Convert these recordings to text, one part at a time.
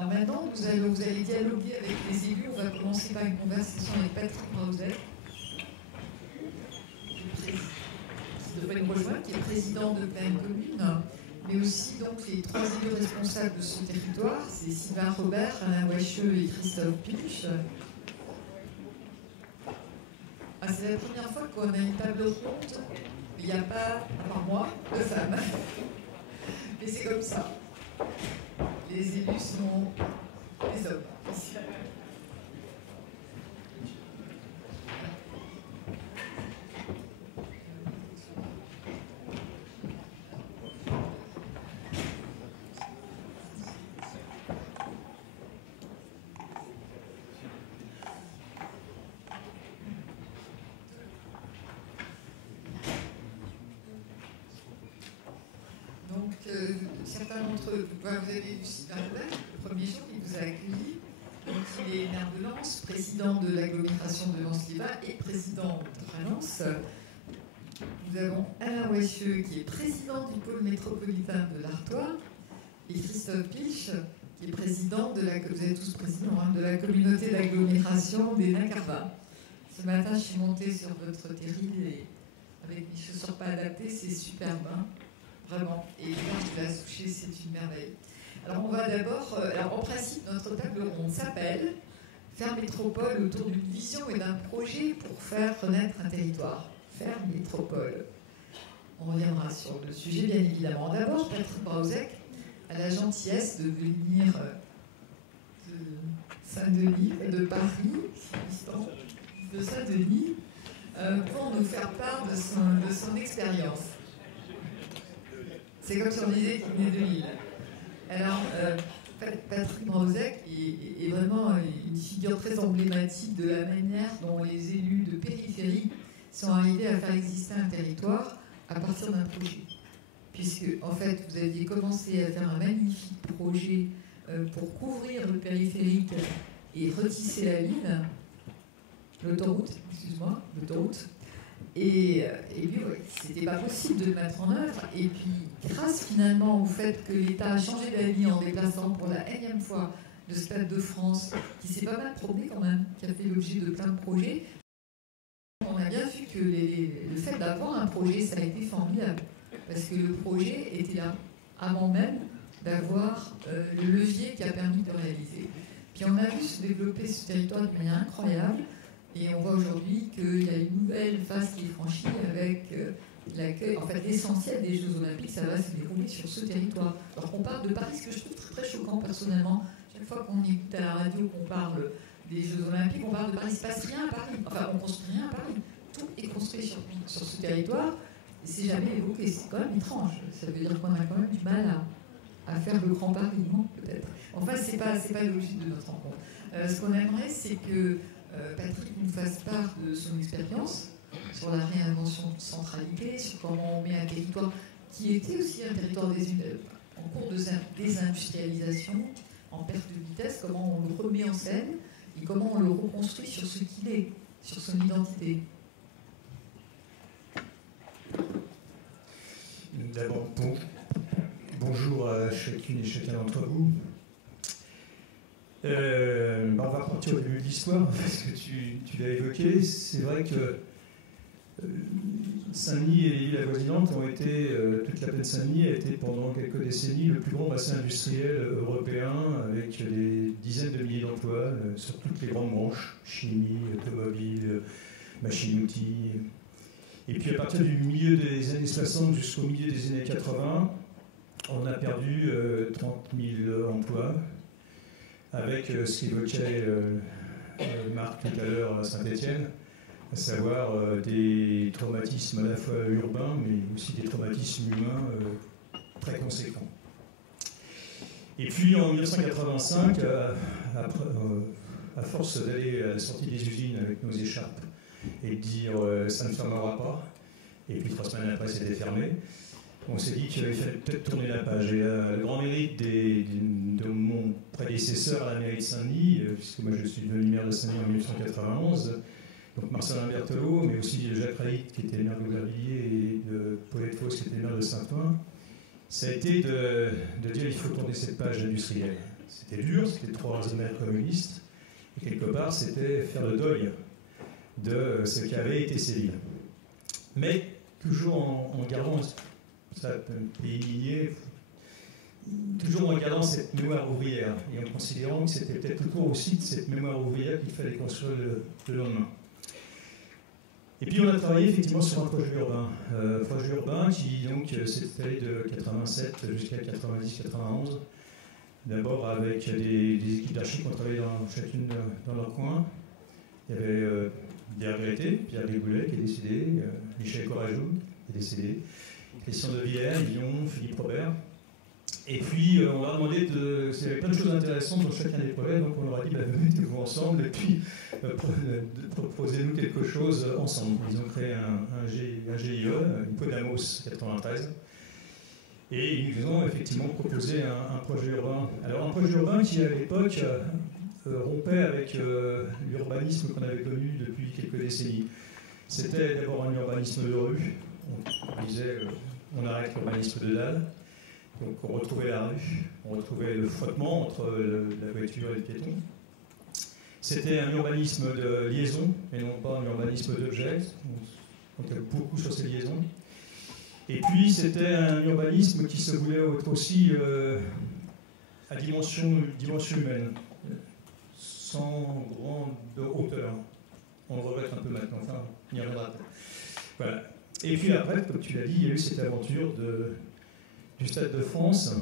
Alors maintenant, vous allez dialoguer avec les élus. On va commencer par une conversation avec Patrick Brauzet, qui devrait nous rejoindre, qui est président de Pleine Commune, mais aussi donc les trois élus responsables de ce territoire, c'est Sylvain Robert, Alain Wacheux et Christophe Pilch. Ah, c'est la première fois qu'on a une table ronde. Il n'y a pas, à part moi, de femmes. Mais c'est comme ça. Les élus sont les hommes. Certains d'entre eux, vous avez vu Sylvain Robert, le premier jour, il vous a accueilli. Donc, il est maire de Lens, président de l'agglomération de Lens-Liévin et président de Lens. Nous avons Alain Wacheux, qui est président du pôle métropolitain de l'Artois, et Christophe Pilch, qui est président de vous êtes tous présidents, de la communauté d'agglomération des Nains-Carvin. Ce matin, je suis montée sur votre terril et avec mes chaussures pas adaptées, c'est superbe. Hein, vraiment. Et là, la Souchet, c'est une merveille. Alors, on va d'abord... en principe, notre table ronde s'appelle « Faire métropole autour d'une vision et d'un projet pour faire renaître un territoire ». Faire métropole. On reviendra sur le sujet, bien évidemment. D'abord, Patrick Brauzet a la gentillesse de venir de Saint-Denis, de Paris, de Saint-Denis, pour nous faire part de son expérience. C'est comme si on disait qu'il venait de Lille. Alors, Patrick Brauzet est vraiment une figure très emblématique de la manière dont les élus de périphérie sont arrivés à faire exister un territoire à partir d'un projet. Puisque, en fait, vous aviez commencé à faire un magnifique projet pour couvrir le périphérique et retisser la ville, l'autoroute. Et puis, oui, c'était pas possible de le mettre en œuvre. Et puis, grâce finalement au fait que l'État a changé d'avis en déplaçant pour la énième fois le Stade de France, qui s'est pas mal promené quand même, qui a fait l'objet de plein de projets, on a bien vu que le fait d'avoir un projet, ça a été formidable. Parce que le projet était là, avant même d'avoir le levier qui a permis de réaliser. Puis on a vu se développer ce territoire de manière incroyable. Et on voit aujourd'hui qu'il y a une nouvelle phase qui est franchie avec l'accueil. En fait, l'essentiel des Jeux Olympiques, ça va se dérouler sur ce territoire. Alors qu'on parle de Paris, ce que je trouve très, très choquant personnellement. Chaque fois qu'on écoute à la radio qu'on parle des Jeux Olympiques, on parle de Paris. Il ne se passe rien à Paris. Enfin, on ne construit rien à Paris. Tout est construit sur ce territoire. Et c'est jamais évoqué. C'est quand même étrange. Ça veut dire qu'on a quand même du mal à faire le Grand Paris, non? Peut-être. Enfin, c'est pas logique de notre rencontre. Ce qu'on aimerait, c'est que Patrick nous fasse part de son expérience sur la réinvention de centralité, sur comment on met un territoire qui était aussi un territoire en cours de désindustrialisation, en perte de vitesse, comment on le remet en scène et comment on le reconstruit sur ce qu'il est, sur son identité. D'abord, bonjour à chacune et chacun d'entre vous. On va repartir au début de l'histoire, parce que tu l'as évoqué. C'est vrai que Saint-Denis et les villes avoisinantes ont été, toute la plaine Saint-Denis a été pendant quelques décennies le plus grand bassin industriel européen, avec des dizaines de milliers d'emplois sur toutes les grandes branches, chimie, automobile, machines-outils. Et puis à partir du milieu des années 60 jusqu'au milieu des années 80, on a perdu 30 000 emplois, avec ce qu'évoquait Marc tout à l'heure à Saint-Étienne, à savoir des traumatismes à la fois urbains, mais aussi des traumatismes humains très conséquents. Et puis en 1985, à force d'aller à la sortie des usines avec nos écharpes et de dire ça ne fermera pas, et puis 3 semaines après c'était fermé, on s'est dit qu'il fallait peut-être tourner la page. Et le grand mérite de mon prédécesseur à la mairie de Saint-Denis, puisque moi je suis devenu maire de Saint-Denis en 1991, donc Marcelin Berthelot, mais aussi Jacques Raït qui était maire d'Aubervilliers et de Paulette Fausse qui était maire de Saint-Ouen, ça a été de dire qu'il faut tourner cette page industrielle. C'était dur, c'était 3 années communistes, et quelque part, c'était faire le deuil de ce qui avait été ces villes. Mais toujours en gardant ça, pays minier, toujours en gardant cette mémoire ouvrière, et en considérant que c'était peut-être autour aussi de cette mémoire ouvrière qu'il fallait construire le lendemain. Et puis on a travaillé effectivement sur un projet urbain qui donc s'étalait de 87 jusqu'à 90-91. D'abord avec des équipes d'archives qui ont travaillé chacune dans leur coin. Il y avait des regrettés, Pierre Riboulet qui est décédé, Michel Corajou qui est décédé, Christian de Villers, Lyon, Philippe Robert. Et puis on leur a demandé il y avait plein de choses intéressantes dans chacun des projets, donc on leur a dit mettez-vous ensemble et puis proposez-nous quelque chose ensemble. Ils ont créé un GIE, une Podamos 93. Et ils nous ont effectivement proposé un projet urbain. Alors un projet urbain qui, à l'époque, rompait avec l'urbanisme qu'on avait connu depuis quelques décennies. C'était d'abord un urbanisme de rue. On disait, on arrête l'urbanisme de dalle. Donc on retrouvait la rue, on retrouvait le frottement entre la voiture et le piéton. C'était un urbanisme de liaison, et non pas un urbanisme d'objet. On comptait beaucoup sur ces liaisons. Et puis, c'était un urbanisme qui se voulait être aussi à dimension humaine, sans grande hauteur. On le regrette un peu maintenant, enfin, on y reviendra. Voilà. Et puis après, comme tu l'as dit, il y a eu cette aventure du Stade de France,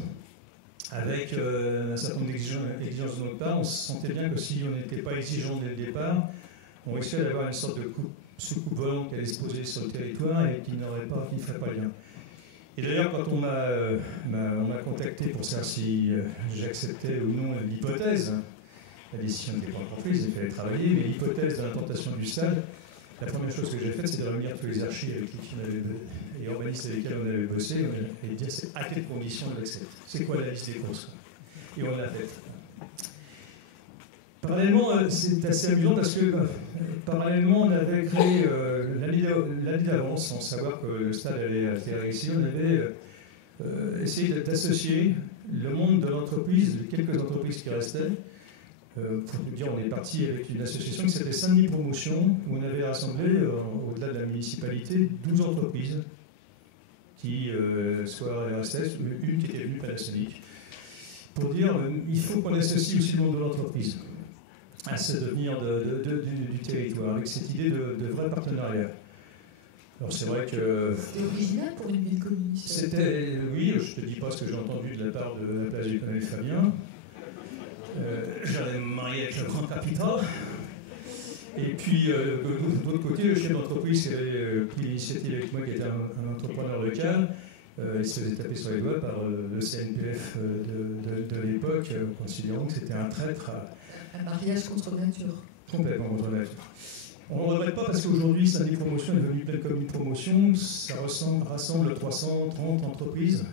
avec un certain nombre d'exigences de notre part. On se sentait bien que si on n'était pas exigeant dès le départ, on risquait d'avoir une sorte de soucoupe volante qui allait se poser sur le territoire et qui ne ferait pas bien. Et d'ailleurs, quand on m'a contacté pour savoir si j'acceptais ou non l'hypothèse, la décision n'était pas encore prise, il fallait travailler, mais l'hypothèse de l'implantation du stade, la première chose que j'ai faite, c'est de réunir tous les archives avec les urbanistes avec lesquels on avait bossé et de dire à quelles conditions on l'accepte. C'est quoi la liste des causes? Et on l'a faite. Parallèlement, c'est assez amusant parce que parallèlement, on avait créé l'année d'avant, sans savoir que le stade allait atterrir ici, on avait essayé d'associer le monde de l'entreprise, de quelques entreprises qui restaient. Pour nous dire, on est parti avec une association qui s'appelait Saint-Denis Promotion, où on avait rassemblé, au-delà de la municipalité, 12 entreprises, qui soit restaient, une qui était venue Panasonic, pour dire il faut qu'on associe aussi le monde de l'entreprise à ce devenir du territoire, avec cette idée de vrai partenariat. Alors c'est vrai que... C'était original pour une ville communiste. Oui, je ne te dis pas ce que j'ai entendu de la part de la place du colonel Fabien. J'allais me marier avec le grand capital. Et puis, de l'autre côté, le chef d'entreprise qui avait pris l'initiative avec moi, qui était un entrepreneur local, il se faisait taper sur les doigts par le CNPF de l'époque, considérant que c'était un traître à... Un mariage contre nature. Complètement contre nature. On ne le regrette pas parce qu'aujourd'hui, Saint-Denis Promotion est devenu pleine comme une promotion. Ça rassemble 330 entreprises,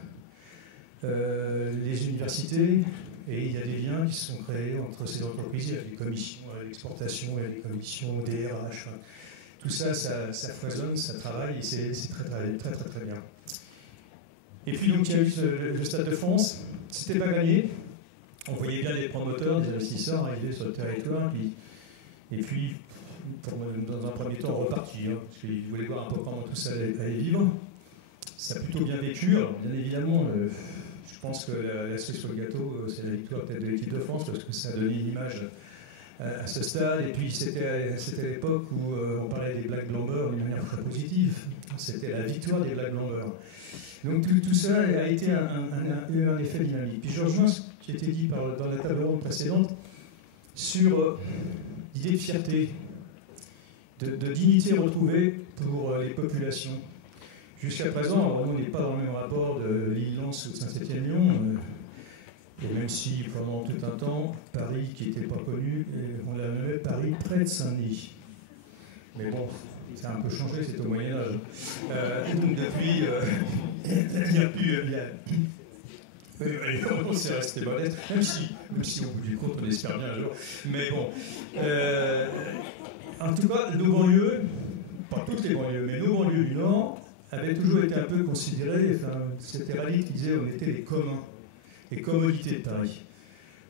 les universités, et il y a des liens qui sont créés entre ces entreprises. Il y a des commissions à l'exportation, il y a des commissions au DRH. Tout ça, ça foisonne, ça travaille, et c'est très bien. Et puis donc, il y a eu le Stade de France. C'était pas gagné. On voyait bien des promoteurs, des investisseurs arriver sur le territoire, et puis, dans un premier temps, repartir, parce qu'ils voulaient voir un peu comment tout ça allait vivre. Ça a plutôt bien vécu. Alors, bien évidemment, je pense que la cerise sur le gâteau, c'est la victoire peut-être de l'équipe de France, parce que ça a donné une image à ce stade. Et puis, c'était l'époque où on parlait des Black Blombers d'une manière très positive. C'était la victoire des Black Blombers. Donc tout ça a été eu un effet dynamique. Puis je rejoins ce qui a été dit dans la table ronde précédente sur l'idée de fierté, de dignité retrouvée pour les populations. Jusqu'à présent, on n'est pas dans le même rapport de l'île-Lens ou de Saint-Étienne-Lyon, et même si pendant tout un temps, Paris, qui n'était pas connu, on l'a nommé Paris près de Saint-Denis. Mais bon, ça a un peu changé, c'est au Moyen-Âge. Donc depuis, il n'y a plus... on s'est resté modeste, même si au bout du compte, on espère bien un jour. Mais bon, en tout cas, nos banlieues, pas toutes les banlieues, mais nos banlieues du Nord, avaient toujours été un peu considérées, c'était Rallye qui disait on était les communs, les commodités de Paris.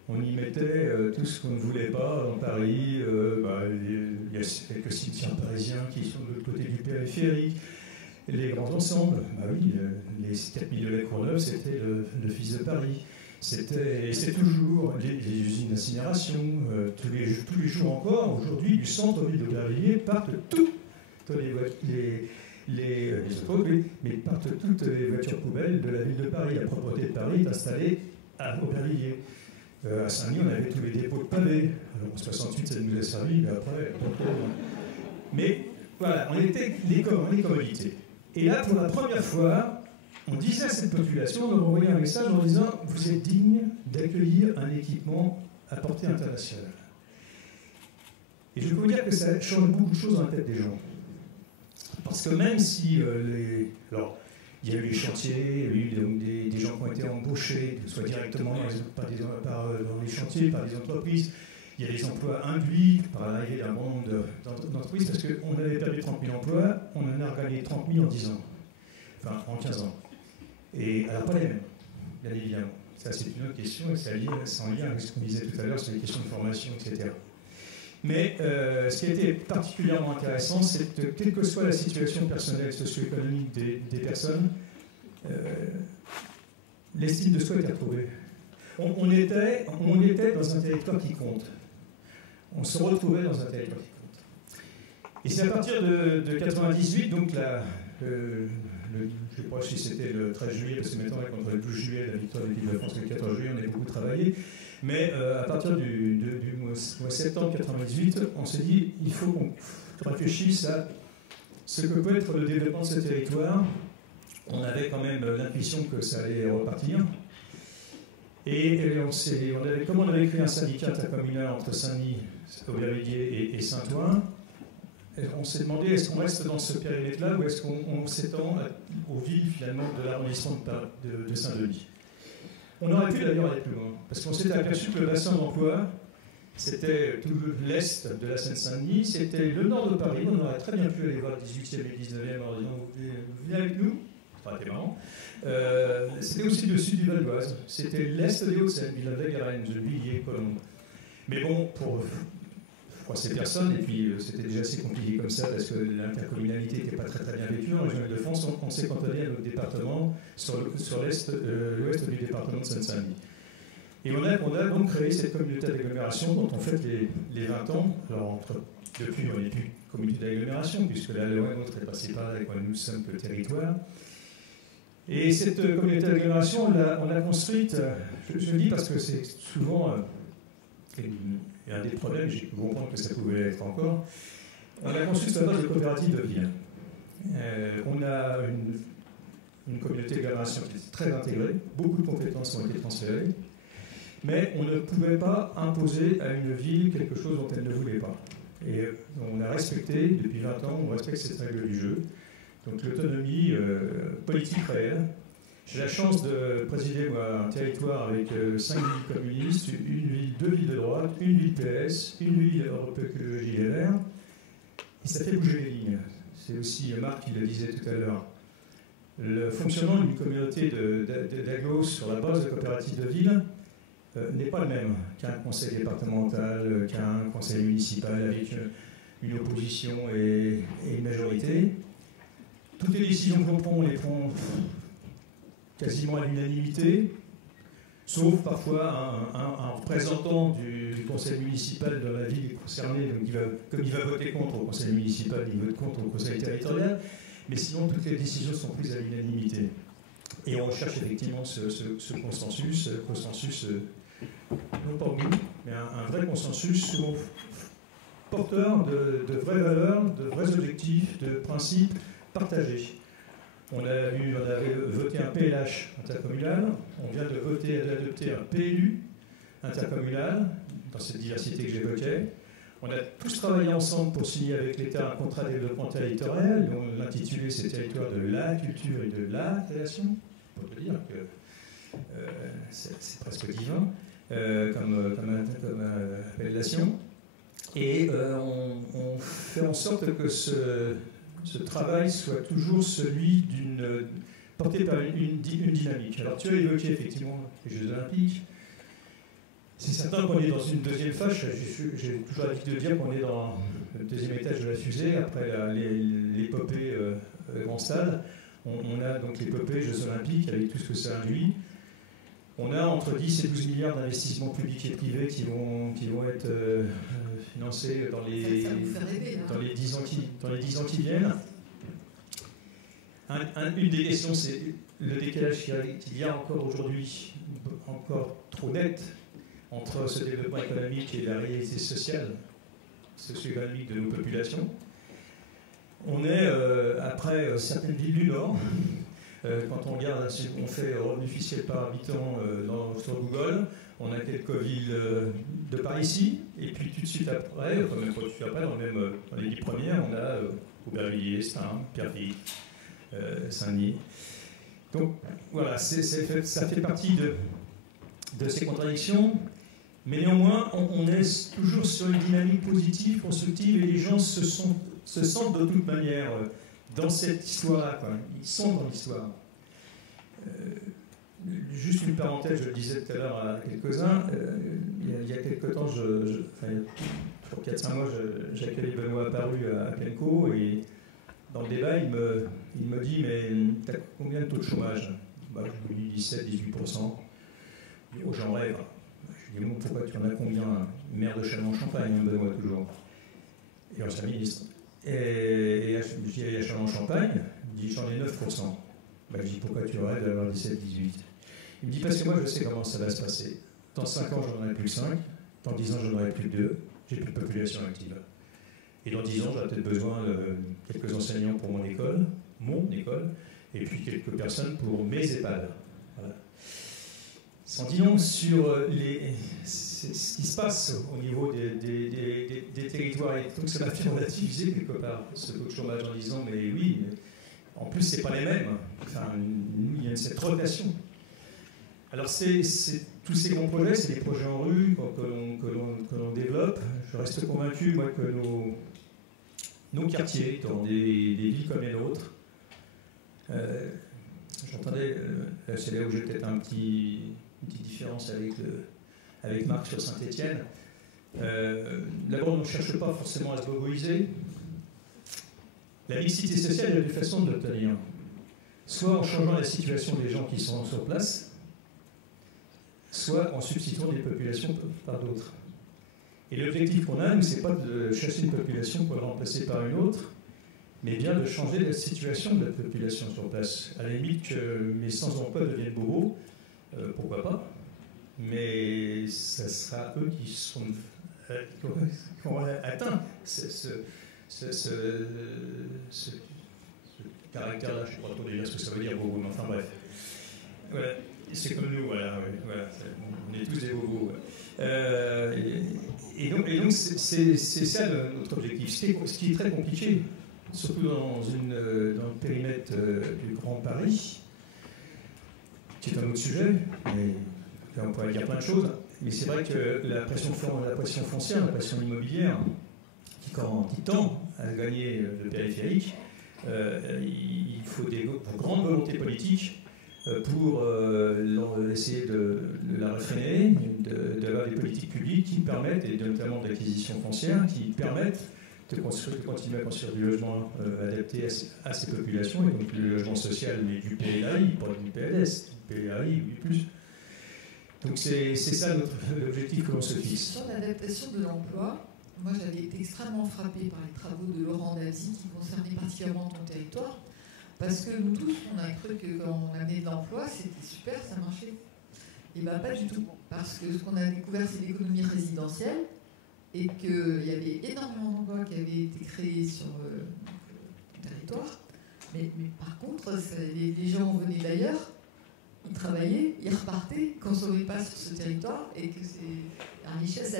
On y mettait tout ce qu'on ne voulait pas dans Paris. Il y a quelques cimetières parisiens qui sont de l'autre côté du périphérique. Les grands ensembles, oui, les 4000 de la Courneuve, c'était le fils de Paris. C'est toujours les usines d'incinération. Tous les jours encore, aujourd'hui, du centre-ville de Aubervilliers partent toutes les autoroutes, mais partent toutes les voitures poubelles de la ville de Paris. La propreté de Paris est installée à Aubervilliers. À Saint-Denis, on avait tous les dépôts de pavés. Alors, en 68, ça nous a servi, mais après... Mais voilà, on était les commodités. Et là, pour la première fois, on disait à cette population, on envoyait un message en disant « Vous êtes digne d'accueillir un équipement à portée internationale ». Et je peux vous dire que ça change beaucoup de choses dans la tête des gens. Parce que même si alors, il y a eu les chantiers, il y a eu des gens qui ont été embauchés, soit directement dans les chantiers, par des entreprises, il y a des emplois induits par l'arrivée d'un grand nombre d'entreprises, parce qu'on avait perdu 30 000 emplois, on en a regagné 30 000 en 10 ans, enfin en 15 ans. Et alors pas les mêmes, bien évidemment. Ça c'est une autre question, et c'est en lien avec ce qu'on disait tout à l'heure sur les questions de formation, etc. Mais ce qui a été particulièrement intéressant, c'est que quelle que soit la situation personnelle, socio-économique des personnes, l'estime de soi était retrouvée. On était dans un territoire qui compte. On se retrouvait dans un territoire qui compte. Et c'est à partir de 98, donc je ne sais pas si c'était le 13 juillet, parce que maintenant, contre le 12 juillet, la victoire de l'équipe de France, le 14 juillet, on a beaucoup travaillé. Mais à partir du mois septembre 98, on s'est dit il faut qu'on réfléchisse à ce que peut être le développement de ce territoire. On avait quand même l'intuition que ça allait repartir. Et comme on avait créé un syndicat intercommunal entre Saint-Denis, Aubervilliers et Saint-Ouen, on s'est demandé est-ce qu'on reste dans ce périmètre-là ou est-ce qu'on s'étend aux villes finalement de l'arrondissement de Saint-Denis. On aurait pu d'ailleurs aller plus loin, parce qu'on s'était aperçu que le bassin d'emploi, c'était tout l'est de la Seine-Saint-Denis, c'était le nord de Paris, on aurait très bien pu aller voir le 18e et le 19e en disant vous venez avec nous, enfin c'était marrant. C'était aussi le sud du Val d'Oise, c'était l'est des Hauts-de-Seine, Villeneuve, Garenne, Villiers, Colombes. Mais bon, pour ces personnes, et puis c'était déjà assez compliqué comme ça, parce que l'intercommunalité n'était pas très bien vécue. En région de France, on s'est cantonné à notre département sur l'ouest du département de Seine-Saint-Denis. Et on a donc créé cette communauté d'agglomération dont on fête les 20 ans. Alors, depuis, on n'est plus communauté d'agglomération, puisque la loi NOTRe est passée par là, et nous sommes le territoire. Et cette communauté d'agglomération, on l'a construite, je le dis parce que c'est souvent un des problèmes, j'ai pu comprendre que ça pouvait l'être encore. On l'a construite sur la base de coopératives de ville. On a une communauté d'agglomération qui est très intégrée, beaucoup de compétences ont été transférées, mais on ne pouvait pas imposer à une ville quelque chose dont elle ne voulait pas. Et on a respecté, depuis 20 ans, on respecte cette règle du jeu. Donc l'autonomie politique réelle. J'ai la chance de présider un territoire avec 5 villes communistes, 2 villes de droite, une ville PS, une ville Europe Écologie Les Verts. Et ça fait bouger les lignes. C'est aussi Marc qui le disait tout à l'heure. Le fonctionnement d'une communauté d'agglos sur la base de coopératives de ville n'est pas le même qu'un conseil départemental, qu'un conseil municipal avec une opposition et une majorité. Toutes les décisions qu'on prend, on les prend quasiment à l'unanimité, sauf parfois un représentant du conseil municipal de la ville concernée, donc comme il va voter contre au conseil municipal, il vote contre au conseil territorial, mais sinon toutes les décisions sont prises à l'unanimité. Et on recherche effectivement ce consensus, non pas au bout, mais un vrai consensus porteur de vraies valeurs, de vrais objectifs, de principes partagés. On avait voté un PLH intercommunal, on vient d'adopter un PLU intercommunal, dans cette diversité que j'évoquais. On a tous travaillé ensemble pour signer avec l'État un contrat de développement territorial, dont l'intitulé c'est Territoire de la culture et de la création. On peut dire que c'est presque divin comme appellation. Et on fait en sorte que ce travail soit toujours celui porté par une dynamique. Alors tu as évoqué effectivement les Jeux Olympiques. C'est certain qu'on est dans une deuxième phase. J'ai toujours l'habitude de dire qu'on est dans le deuxième étage de la fusée, après l'épopée Grand Stade. On a donc l'épopée Jeux Olympiques, avec tout ce que ça induit. On a entre 10 et 12 milliards d'investissements publics et privés qui vont être financés dans les 10 ans qui viennent. Une des questions, c'est le décalage qu'il y a encore aujourd'hui, encore trop net, entre ce développement économique et la réalité sociale, socio-économique de nos populations. On est, après certaines villes du Nord, quand on regarde, on fait revenu fiscal par habitant sur Google, on a quelques villes de par ici, et puis tout de suite après, dans les 10 premières, on a Aubervilliers, Stein, Pierrefitte, Saint-Denis. Donc voilà, ça fait partie de ces contradictions, mais néanmoins, on est toujours sur une dynamique positive, constructive, et les gens se sentent de toute manière dans cette histoire-là. Ils sont dans l'histoire. Juste une parenthèse, je le disais tout à l'heure à quelques-uns, il y a quelques temps, pour 4-5 mois, j'accueillais Benoît Apparu à Penco, et dans le débat, il me dit, mais tu as combien de taux de chômage? Je lui dis 17-18%. Oh, j'en rêve. Je lui dis, pourquoi tu en as combien? Maire de Châlons-en-Champagne, Benoît, toujours. Et ancien ministre. Et je dis, il y a Châlons-en-Champagne, il me dit, j'en ai 9%. Je dis, pourquoi tu rêves d'avoir 17-18? Il me dit, parce que moi, je sais comment ça va se passer. Dans 5 ans, j'en aurai plus 5. Dans 10 ans, j'en aurai plus 2. J'ai plus de population active. Et dans 10 ans, j'aurai peut-être besoin de quelques enseignants pour mon école, et puis quelques personnes pour mes EHPAD. Voilà. Sans dire long sur ce qui se passe au niveau des territoires. Et donc ça m'a fait relativiser quelque part ce taux de chômage en disant, mais oui, en plus, ce n'est pas les mêmes. Enfin, il y a cette rotation. Alors, tous ces grands projets, c'est des projets en rue que l'on développe. Je reste convaincu, moi, que nos quartiers, dans des villes comme les nôtres, j'entendais, c'est là où j'ai peut-être une petite différence avec Marc sur Saint-Étienne. D'abord, on ne cherche pas forcément à se boboiser. La mixité sociale, il y a deux façons de l'obtenir. Soit en changeant la situation des gens qui sont sur place, soit en substituant des populations par d'autres. Et l'objectif qu'on a, nous, ce n'est pas de chasser une population pour la remplacer par une autre, mais bien de changer la situation de la population sur place. À la limite que mes sans-emploi deviennent bobos, pourquoi pas, mais ça sera eux qui auront atteint ce caractère-là. Je ne sais pas trop déjà ce que ça veut dire, bobo, mais enfin bref. Voilà. C'est comme nous, voilà. On est tous des bobos. Et donc c'est ça notre objectif. Ce qui est très compliqué, surtout dans le périmètre du Grand Paris, qui est un autre sujet, mais là on pourrait dire plein de choses, mais c'est vrai que la pression foncière, la pression immobilière, qui tend à gagner le périphérique, il faut des grandes volontés politiques pour essayer de la réfréner, d'avoir des politiques publiques qui permettent, et notamment d'acquisition foncière, qui permettent de continuer à construire du logement adapté à ces populations, et donc le logement social, mais du PLAI, pas du PLS, du PLAI ou du plus. Donc c'est ça l'objectif que l'on se fixe. Sur l'adaptation de l'emploi, moi j'avais été extrêmement frappée par les travaux de Laurent Dazy qui concernaient particulièrement ton territoire, parce que nous tous, on a cru que quand on amenait de l'emploi, c'était super, ça marchait. Et bien pas du tout, parce que ce qu'on a découvert, c'est l'économie résidentielle, et qu'il y avait énormément d'emplois qui avaient été créés sur le territoire, mais par contre, les gens venaient d'ailleurs, ils travaillaient, ils repartaient, ils ne consommaient pas sur ce territoire, et que la richesse,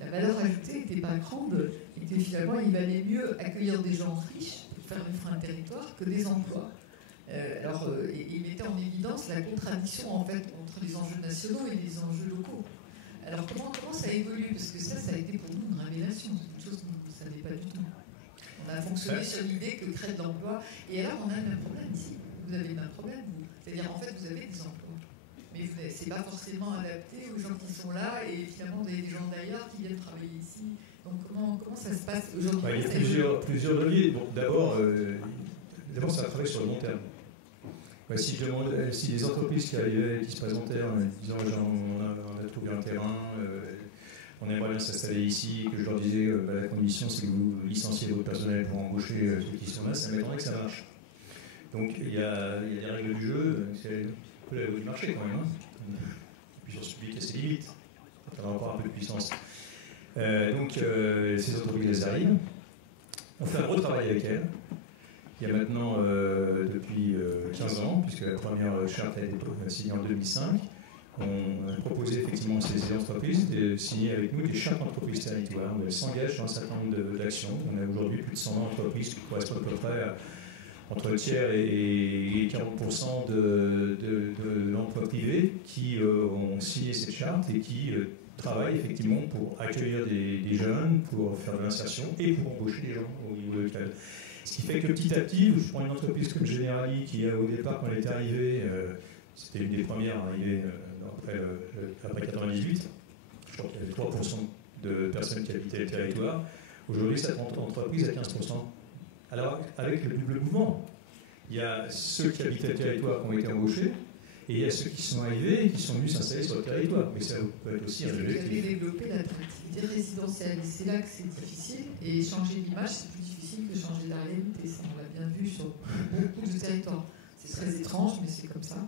la valeur ajoutée n'était pas grande, et que finalement, il valait mieux accueillir des gens riches pour faire vivre un territoire que des emplois. Il mettait en évidence la contradiction en fait entre les enjeux nationaux et les enjeux locaux. Alors comment ça évolue? Parce que ça a été pour nous une révélation, c'est une chose qu'on ne savait pas du tout. On a fonctionné sur l'idée que créer de l'emploi, et alors on a le même problème ici. Vous avez le même problème, vous. C'est-à-dire en fait vous avez des emplois, Mais c'est pas forcément adapté aux gens qui sont là, et finalement, vous avez des gens d'ailleurs qui viennent travailler ici. Donc comment ça se passe aujourd'hui? Il y a plusieurs leviers. Bon, d'abord, c'est un travail sur le long terme. Si les entreprises qui arrivaient, qui se présentaient en disant on a trouvé un terrain, on aimerait bien s'installer ici, et que je leur disais la condition c'est que vous licenciez votre personnel pour embaucher ceux qui sont là, ça m'étonnerait que ça marche. Donc il y a des règles du jeu, c'est un peu la loi du marché quand même. Hein. La puissance publique a ses limites, ça va encore un peu de puissance. Ces entreprises elles arrivent, on fait un gros travail avec elles. Il y a maintenant, depuis 15 ans, puisque la première charte a été signée en 2005, on a proposé effectivement à ces entreprises de signer avec nous des chartes d'entreprise territoire. On s'engage dans un certain nombre d'actions. On a aujourd'hui plus de 120 entreprises qui correspondent à peu près à entre le tiers et 40% de l'emploi privé qui ont signé cette charte et qui travaillent effectivement pour accueillir des jeunes, pour faire de l'insertion et pour embaucher des gens au niveau local. Ce qui fait que petit à petit, je prends une entreprise comme Generali qui, au départ, quand elle est arrivée, c'était une des premières arrivées après 98, je crois qu'il y avait 3% de personnes qui habitaient le territoire. Aujourd'hui, cette entreprise à 15%. Alors, avec le double mouvement, il y a ceux qui habitaient le territoire qui ont été embauchés, et il y a ceux qui sont arrivés et qui sont venus s'installer sur le territoire. Mais ça peut être aussi un objectif. Vous avez développé l'attractivité résidentielle, et c'est là que c'est difficile. Et changer d'image, c'est plus difficile que changer la réalité. Ça, on l'a bien vu sur beaucoup de territoires. C'est très étrange, mais c'est comme ça.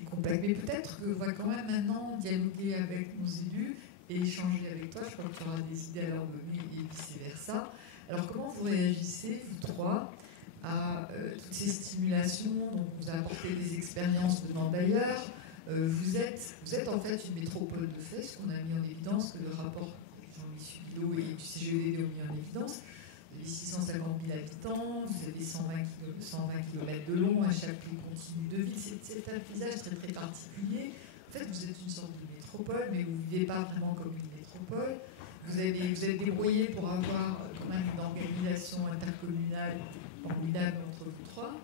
Et complexe. Mais peut-être qu'on va quand même maintenant dialoguer avec nos élus et échanger avec toi. Je crois que tu auras des idées à leur donner et vice-versa. Alors, comment vous réagissez, vous trois, à toutes ces stimulations? Donc, vous avez apporté des expériences venant d'ailleurs. Vous êtes en fait une métropole de fait, ce qu'on a mis en évidence, que le rapport de Jean-Louis Subido et du CGEDD ont mis en évidence. Vous avez 650 000 habitants, vous avez 120 km de long, un chapitre continu de ville. C'est un paysage très très particulier. En fait, vous êtes une sorte de métropole, mais vous ne vivez pas vraiment comme une métropole. Vous êtes débrouillé pour avoir quand même une organisation intercommunale formidable entre vous trois,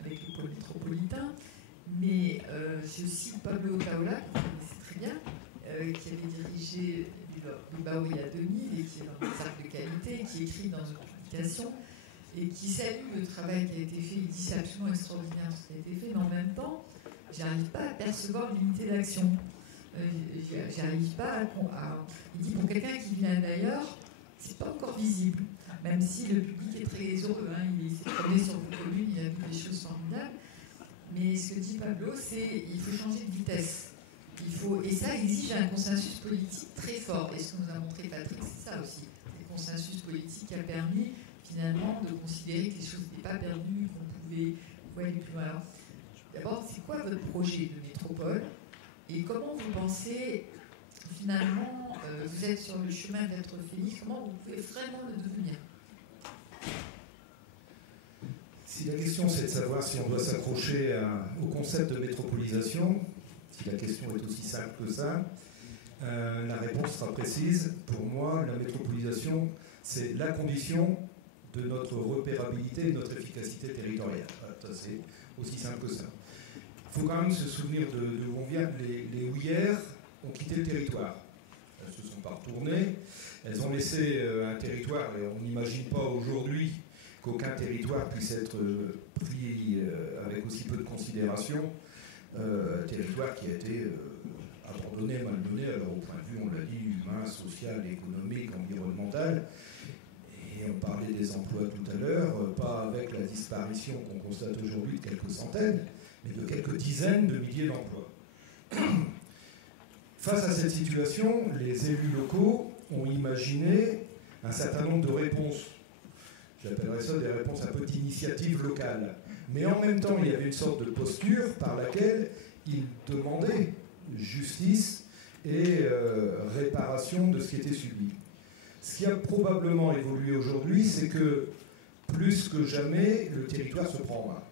avec le pôle métropolitain. Mais c'est aussi Pablo Otaola, que vous connaissez très bien, qui avait dirigé Bilbao il y a 2000 et qui est dans le cercle de qualité, qui écrit dans une publication et qui salue le travail qui a été fait. Il dit c'est absolument extraordinaire ce qui a été fait, mais en même temps, j'arrive pas à percevoir l'unité d'action. J'arrive pas à. Il dit pour quelqu'un qui vient d'ailleurs, c'est pas encore visible, même si le public est très heureux. Hein, il s'est promené sur vos communes, il a vu des choses formidables. Mais ce que dit Pablo, c'est qu'il faut changer de vitesse. Et ça exige un consensus politique très fort. Et ce que nous a montré Patrick, c'est ça aussi. C'est le consensus politique qui a permis finalement de considérer que les choses n'étaient pas perdues, qu'on pouvait aller plus loin. Alors, d'abord, c'est quoi votre projet de métropole? Et comment vous pensez, finalement, vous êtes sur le chemin d'être félix, comment vous pouvez vraiment le devenir? Si la question c'est de savoir si on doit s'accrocher au concept de métropolisation, si la question est aussi simple que ça, la réponse sera précise. Pour moi, la métropolisation, c'est la condition de notre repérabilité et de notre efficacité territoriale. Ça, c'est aussi simple que ça. Il faut quand même se souvenir d'où on vient. Les houillères ont quitté le territoire. Elles ne se sont pas retournées. Elles ont laissé un territoire, et on n'imagine pas aujourd'hui qu'aucun territoire puisse être pris avec aussi peu de considération. Territoire qui a été abandonné, malmené, alors au point de vue, on l'a dit, humain, social, économique, environnemental. Et on parlait des emplois tout à l'heure, pas avec la disparition qu'on constate aujourd'hui de quelques centaines, mais de quelques dizaines de milliers d'emplois. Face à cette situation, les élus locaux ont imaginé un certain nombre de réponses. J'appellerais ça des réponses un peu d'initiative locale. Mais en même temps, il y avait une sorte de posture par laquelle ils demandaient justice et réparation de ce qui était subi. Ce qui a probablement évolué aujourd'hui, c'est que plus que jamais, le territoire se prend en main.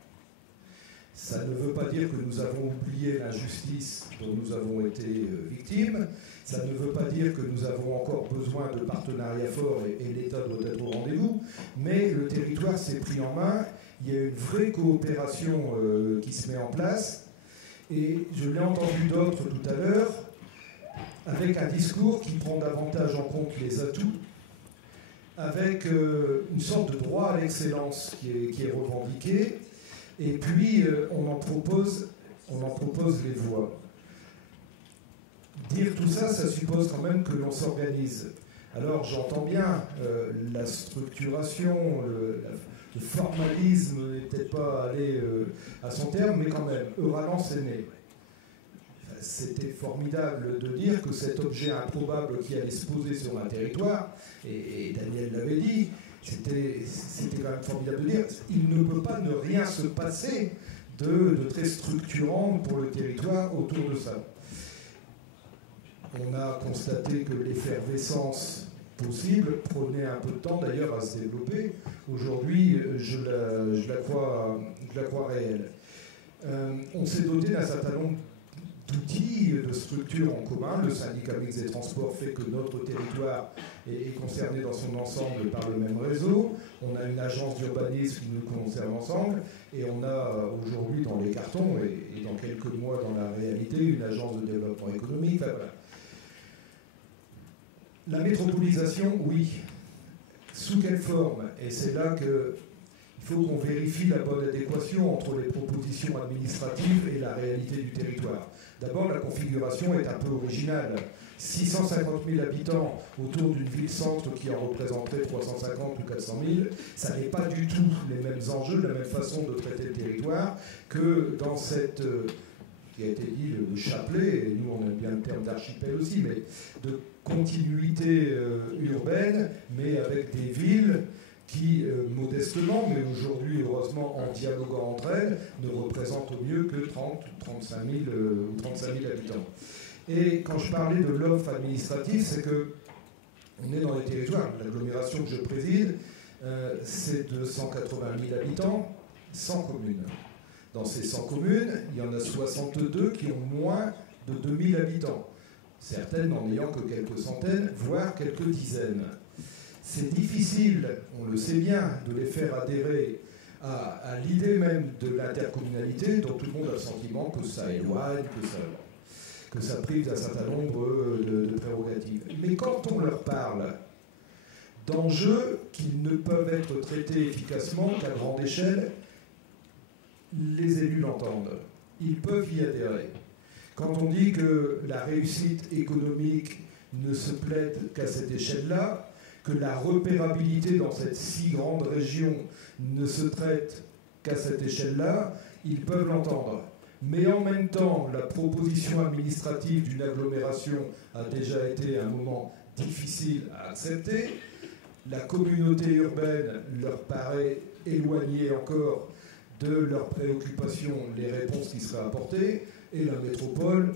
Ça ne veut pas dire que nous avons oublié l'injustice dont nous avons été victimes. Ça ne veut pas dire que nous avons encore besoin de partenariats forts et l'État doit être au rendez-vous. Mais le territoire s'est pris en main. Il y a une vraie coopération qui se met en place. Et je l'ai entendu d'autres tout à l'heure, avec un discours qui prend davantage en compte les atouts, avec une sorte de droit à l'excellence qui est revendiqué, et puis on en propose les voies. Dire tout ça, ça suppose quand même que l'on s'organise. Alors j'entends bien la structuration, le formalisme n'est peut-être pas allé à son terme, mais quand même, Euralance est né. C'était formidable de dire que cet objet improbable qui allait se poser sur un territoire, et Daniel l'avait dit, c'était quand même formidable de dire, il ne peut pas ne rien se passer de très structurant pour le territoire autour de ça. On a constaté que l'effervescence possible prenait un peu de temps d'ailleurs à se développer. Aujourd'hui, je la crois réelle. On s'est doté d'un certain nombre d'outils, de structures en commun. Le syndicat mixte des transports fait que notre territoire est concerné dans son ensemble par le même réseau. On a une agence d'urbanisme qui nous concerne ensemble. Et on a aujourd'hui dans les cartons, et dans quelques mois dans la réalité, une agence de développement économique. Enfin, voilà. La métropolisation, oui. Sous quelle forme? Et c'est là qu'il faut qu'on vérifie la bonne adéquation entre les propositions administratives et la réalité du territoire. D'abord, la configuration est un peu originale. 650 000 habitants autour d'une ville-centre qui en représenterait 350 ou 400 000, ça n'est pas du tout les mêmes enjeux, la même façon de traiter le territoire que dans cette, qui a été dit, le chapelet, et nous on aime bien le terme d'archipel aussi, mais de continuité urbaine, mais avec des villes qui, modestement, mais aujourd'hui, heureusement, en dialoguant entre elles, ne représentent au mieux que 30 ou 35 000 habitants. Et quand je parlais de l'offre administrative, c'est que on est dans les territoires. L'agglomération que je préside, c'est de 180 000 habitants, 100 communes. Dans ces 100 communes, il y en a 62 qui ont moins de 2000 habitants. Certaines n'en ayant que quelques centaines, voire quelques dizaines. C'est difficile, on le sait bien, de les faire adhérer à l'idée même de l'intercommunalité, dont tout le monde a le sentiment que ça éloigne, que ça prive d'un certain nombre de prérogatives. Mais quand on leur parle d'enjeux qui ne peuvent être traités efficacement qu'à grande échelle, les élus l'entendent. Ils peuvent y adhérer. Quand on dit que la réussite économique ne se plaide qu'à cette échelle-là, que la repérabilité dans cette si grande région ne se traite qu'à cette échelle-là, ils peuvent l'entendre. Mais en même temps, la proposition administrative d'une agglomération a déjà été un moment difficile à accepter. La communauté urbaine leur paraît éloignée encore de leurs préoccupations, les réponses qui seraient apportées, et la métropole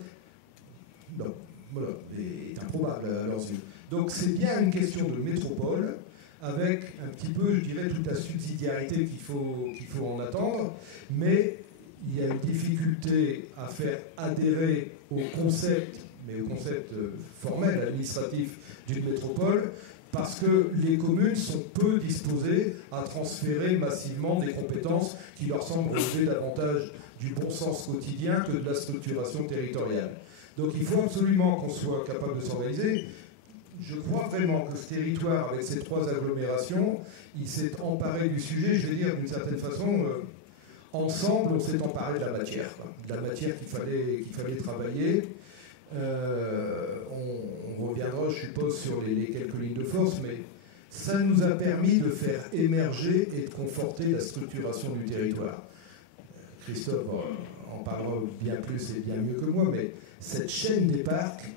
est improbable à leurs yeux. Donc c'est bien une question de métropole, avec un petit peu, je dirais, toute la subsidiarité qu'il faut en attendre, mais il y a une difficulté à faire adhérer au concept, mais au concept formel, administratif d'une métropole, parce que les communes sont peu disposées à transférer massivement des compétences qui leur semblent relever davantage du bon sens quotidien que de la structuration territoriale. Donc il faut absolument qu'on soit capable de s'organiser. Je crois vraiment que ce territoire, avec ces 3 agglomérations, il s'est emparé du sujet, je vais dire d'une certaine façon, ensemble on s'est emparé de la matière, de la matière qu'il fallait travailler. On reviendra, je suppose, sur les quelques lignes de force, mais ça nous a permis de faire émerger et de conforter la structuration du territoire. Christophe en parlera bien plus et bien mieux que moi, mais cette chaîne des parcs,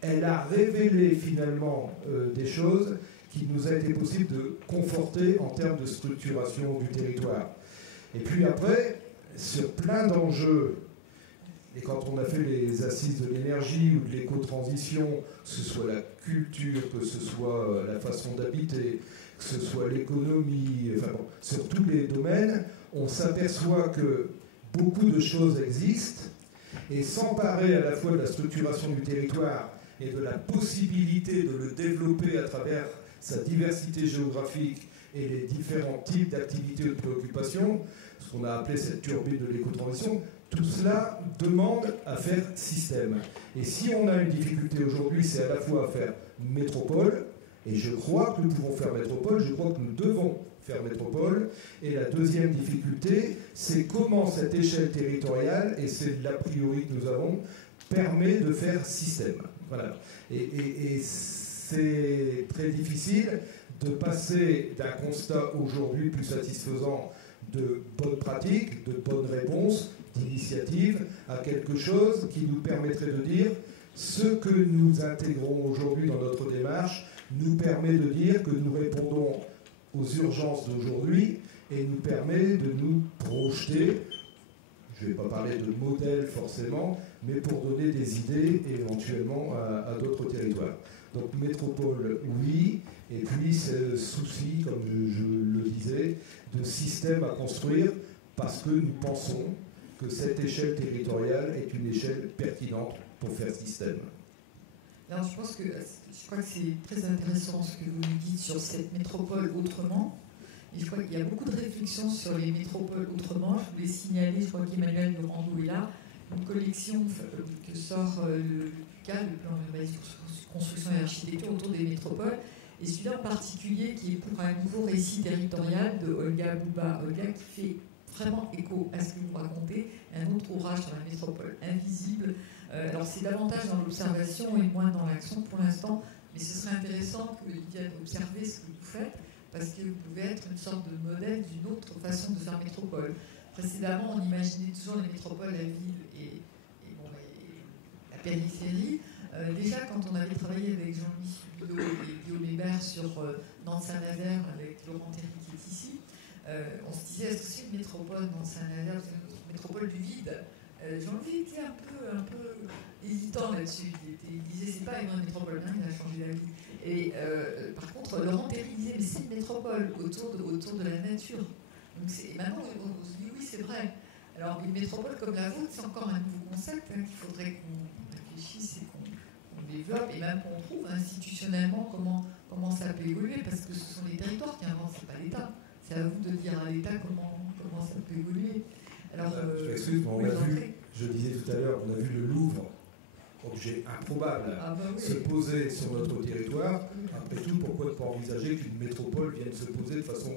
elle a révélé finalement des choses qui nous a été possible de conforter en termes de structuration du territoire. Et puis après, sur plein d'enjeux, et quand on a fait les assises de l'énergie ou de l'éco-transition, que ce soit la culture, que ce soit la façon d'habiter, que ce soit l'économie, enfin bon, sur tous les domaines, on s'aperçoit que beaucoup de choses existent, et s'emparer à la fois de la structuration du territoire et de la possibilité de le développer à travers sa diversité géographique et les différents types d'activités ou de préoccupations, ce qu'on a appelé cette turbine de l'éco-transition, tout cela demande à faire système. Et si on a une difficulté aujourd'hui, c'est à la fois à faire métropole, et je crois que nous pouvons faire métropole, je crois que nous devons faire métropole. Et la deuxième difficulté, c'est comment cette échelle territoriale, et c'est l'a priori que nous avons, permet de faire système. Voilà. Et c'est très difficile de passer d'un constat aujourd'hui plus satisfaisant de bonnes pratiques, de bonnes réponses, d'initiatives, à quelque chose qui nous permettrait de dire ce que nous intégrons aujourd'hui dans notre démarche nous permet de dire que nous répondons aux urgences d'aujourd'hui et nous permet de nous projeter, je ne vais pas parler de modèle forcément, mais pour donner des idées éventuellement à d'autres territoires. Donc métropole, oui, et puis ce souci, comme je le disais, de système à construire parce que nous pensons que cette échelle territoriale est une échelle pertinente pour faire système. Alors je crois que c'est très intéressant ce que vous nous dites sur cette métropole autrement. Et je crois qu'il y a beaucoup de réflexions sur les métropoles autrement. Je voulais signaler, je crois qu'Emmanuel Durandot est là, une collection que sort le PUCA, le plan de construction et architecture autour des métropoles. Et celui-là en particulier qui est pour un nouveau récit territorial de Olga Bouba. Olga qui fait vraiment écho à ce que vous racontez, un autre ouvrage sur la métropole invisible. Alors c'est davantage dans l'observation et moins dans l'action pour l'instant, mais ce serait intéressant que vous viennent observer ce que vous faites, parce que vous pouvez être une sorte de modèle d'une autre façon de faire métropole. Précédemment, on imaginait toujours les métropoles, la ville et la périphérie. Déjà, quand on avait travaillé avec Jean-Louis Subilo et Guillaume Hébert sur Nantes-Saint-Nazaire, avec Laurent Théry qui est ici, on se disait, est-ce que c'est une métropole, Nantes-Saint-Nazaire, c'est une métropole du vide? Jean-Louis était un peu hésitant là-dessus. Il disait, c'est pas une vraie métropole, il a changé d'avis. Et par contre, Laurent Théry disait, mais c'est une métropole autour de la nature. Donc maintenant, on se dit, oui, c'est vrai. Alors, une métropole comme la vôtre, c'est encore un nouveau concept qu'il faudrait qu'on réfléchisse et qu'on développe, et même qu'on trouve institutionnellement comment ça peut évoluer, parce que ce sont les territoires qui inventent, c'est pas l'État. C'est à vous de dire à l'État comment ça peut évoluer. Alors, je m'excuse, je disais tout à l'heure, on a vu le Louvre, objet improbable, se poser sur notre territoire. Après tout, pourquoi ne pas envisager qu'une métropole vienne se poser de façon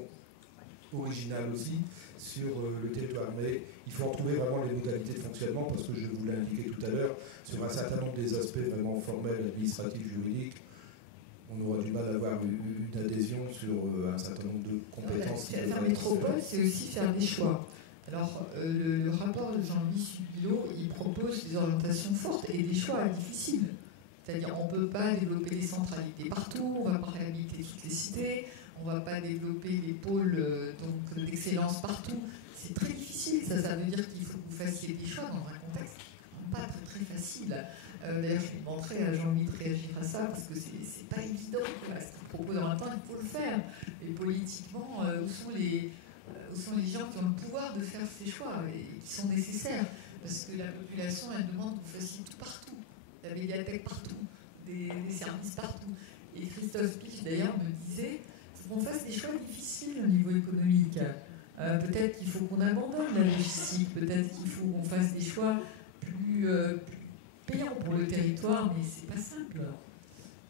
originale aussi sur le territoire? Mais il faut en trouver vraiment les modalités de fonctionnement, parce que je vous l'ai indiqué tout à l'heure, sur un certain nombre des aspects vraiment formels, administratifs, juridiques, on aura du mal à avoir une adhésion sur un certain nombre de compétences. Faire métropole, c'est aussi faire des choix. Alors, le rapport de Jean-Louis Subilo, il propose des orientations fortes et des choix difficiles. C'est-à-dire, on ne peut pas développer les centralités partout, on ne va pas réhabiliter toutes les cités, on ne va pas développer les pôles d'excellence partout. C'est très difficile, ça veut dire qu'il faut que vous fassiez des choix dans un contexte pas très, très facile. D'ailleurs, je demanderai à Jean-Louis de réagir à ça, parce que c'est pas évident. Ce qu'il propose en même temps, il faut le faire. Et politiquement, où sont les gens qui ont le pouvoir de faire ces choix et qui sont nécessaires? Parce que la population, elle demande que vous fassiez tout partout. La médiathèque partout, des services partout. Et Christophe Pich, d'ailleurs, me disait qu'il faut qu'on fasse des choix difficiles au niveau économique. Peut-être qu'il faut qu'on abandonne la logistique, peut-être qu'il faut qu'on fasse des choix plus payants pour le territoire, mais c'est pas simple.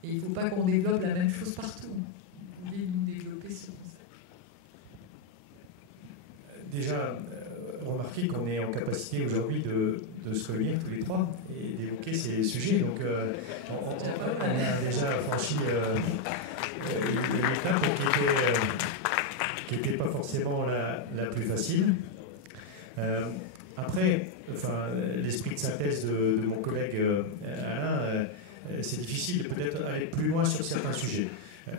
Et il ne faut pas qu'on développe la même chose partout. Vous pouvez nous développer ce concept? Déjà, remarquez qu'on est en capacité aujourd'hui de se réunir tous les trois et d'évoquer ces sujets. Donc, on a déjà franchi une étape qui n'était pas forcément la plus facile. Après, l'esprit de synthèse de mon collègue Alain, c'est difficile de peut-être aller plus loin sur certains sujets.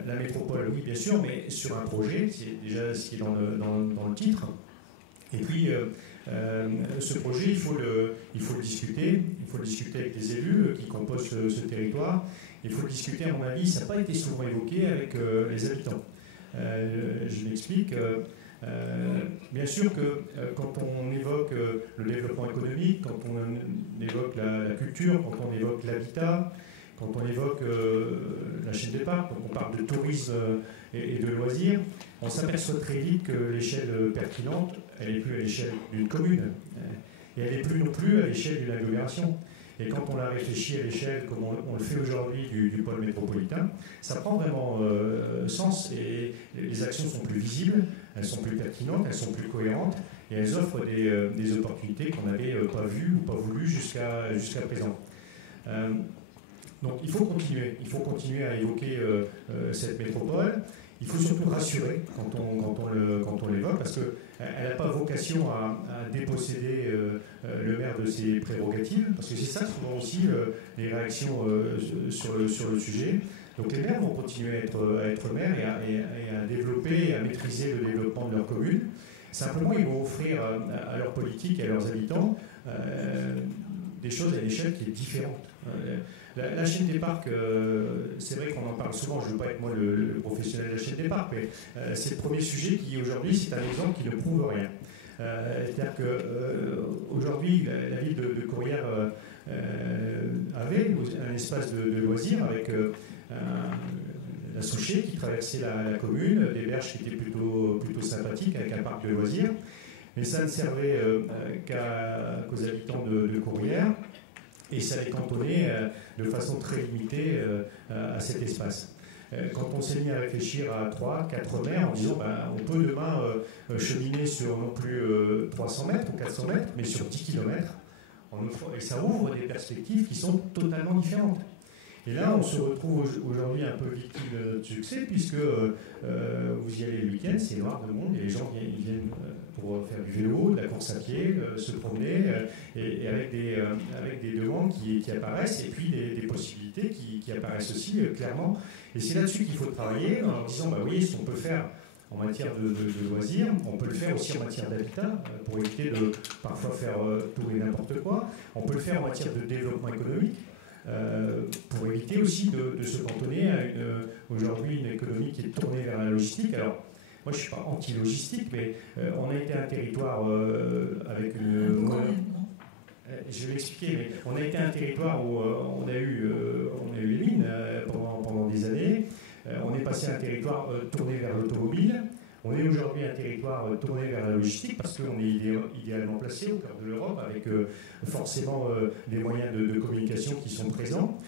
La métropole, oui, bien sûr, mais sur un projet, c'est déjà ce qui est dans le titre. Et puis, ce projet, il faut le discuter. Il faut le discuter avec les élus qui composent ce territoire. Il faut le discuter, à mon avis, ça n'a pas été souvent évoqué avec les habitants. Je m'explique. Bien sûr que quand on évoque le développement économique, quand on évoque la culture, quand on évoque l'habitat, quand on évoque la chaîne des parcs, quand on parle de tourisme et de loisirs, on s'aperçoit très vite que l'échelle pertinente, elle n'est plus à l'échelle d'une commune. Et elle n'est plus non plus à l'échelle d'une agglomération. Et quand on la réfléchit à l'échelle, comme on le fait aujourd'hui du pôle métropolitain, ça prend vraiment sens et les actions sont plus visibles, elles sont plus pertinentes, elles sont plus cohérentes et elles offrent des opportunités qu'on n'avait pas vues ou pas voulues jusqu'à présent. Donc il faut continuer à évoquer cette métropole. Il faut surtout rassurer quand on l'évoque, parce qu'elle n'a pas vocation à déposséder le maire de ses prérogatives, parce que c'est ça souvent aussi les réactions sur le sujet. Donc les maires vont continuer à être maires et à développer et à maîtriser le développement de leur commune. Simplement, ils vont offrir à leurs politiques et à leurs habitants des choses à l'échelle qui est différente. La chaîne des parcs, c'est vrai qu'on en parle souvent, je ne veux pas être moi le professionnel de la chaîne des parcs, mais c'est le premier sujet qui aujourd'hui, c'est un exemple qui ne prouve rien. C'est-à-dire qu'aujourd'hui, la ville de Courrières avait un espace de loisirs avec la Souchet qui traversait la commune, des berges qui étaient plutôt sympathiques avec un parc de loisirs, mais ça ne servait qu'aux habitants de Courrières. Et ça les cantonnait de façon très limitée à cet espace. Quand on s'est mis à réfléchir à 3, 4 mètres en disant on peut demain cheminer sur non plus 300 mètres ou 400 mètres, mais sur 10 km, et ça ouvre des perspectives qui sont totalement différentes. Et là, on se retrouve aujourd'hui un peu victime de notre succès, puisque vous y allez le week-end, c'est noir de monde, et les gens viennent pour faire du vélo, de la course à pied, se promener, et avec des demandes qui apparaissent, et puis des possibilités qui apparaissent aussi clairement. Et c'est là-dessus qu'il faut travailler, en disant, oui, ce qu'on peut faire en matière de loisirs, on peut le faire aussi en matière d'habitat, pour éviter de parfois faire tout et n'importe quoi. On peut le faire en matière de développement économique, pour éviter aussi de se cantonner à aujourd'hui une économie qui est tournée vers la logistique. Alors, moi je ne suis pas anti-logistique, mais on a été un territoire avec une... je vais l'expliquer, mais on a été un territoire où on a eu les mines pendant des années. On est passé à un territoire tourné vers l'automobile. On est aujourd'hui un territoire tourné vers la logistique parce qu'on est idéalement placé au cœur de l'Europe avec forcément des moyens de communication qui sont présents.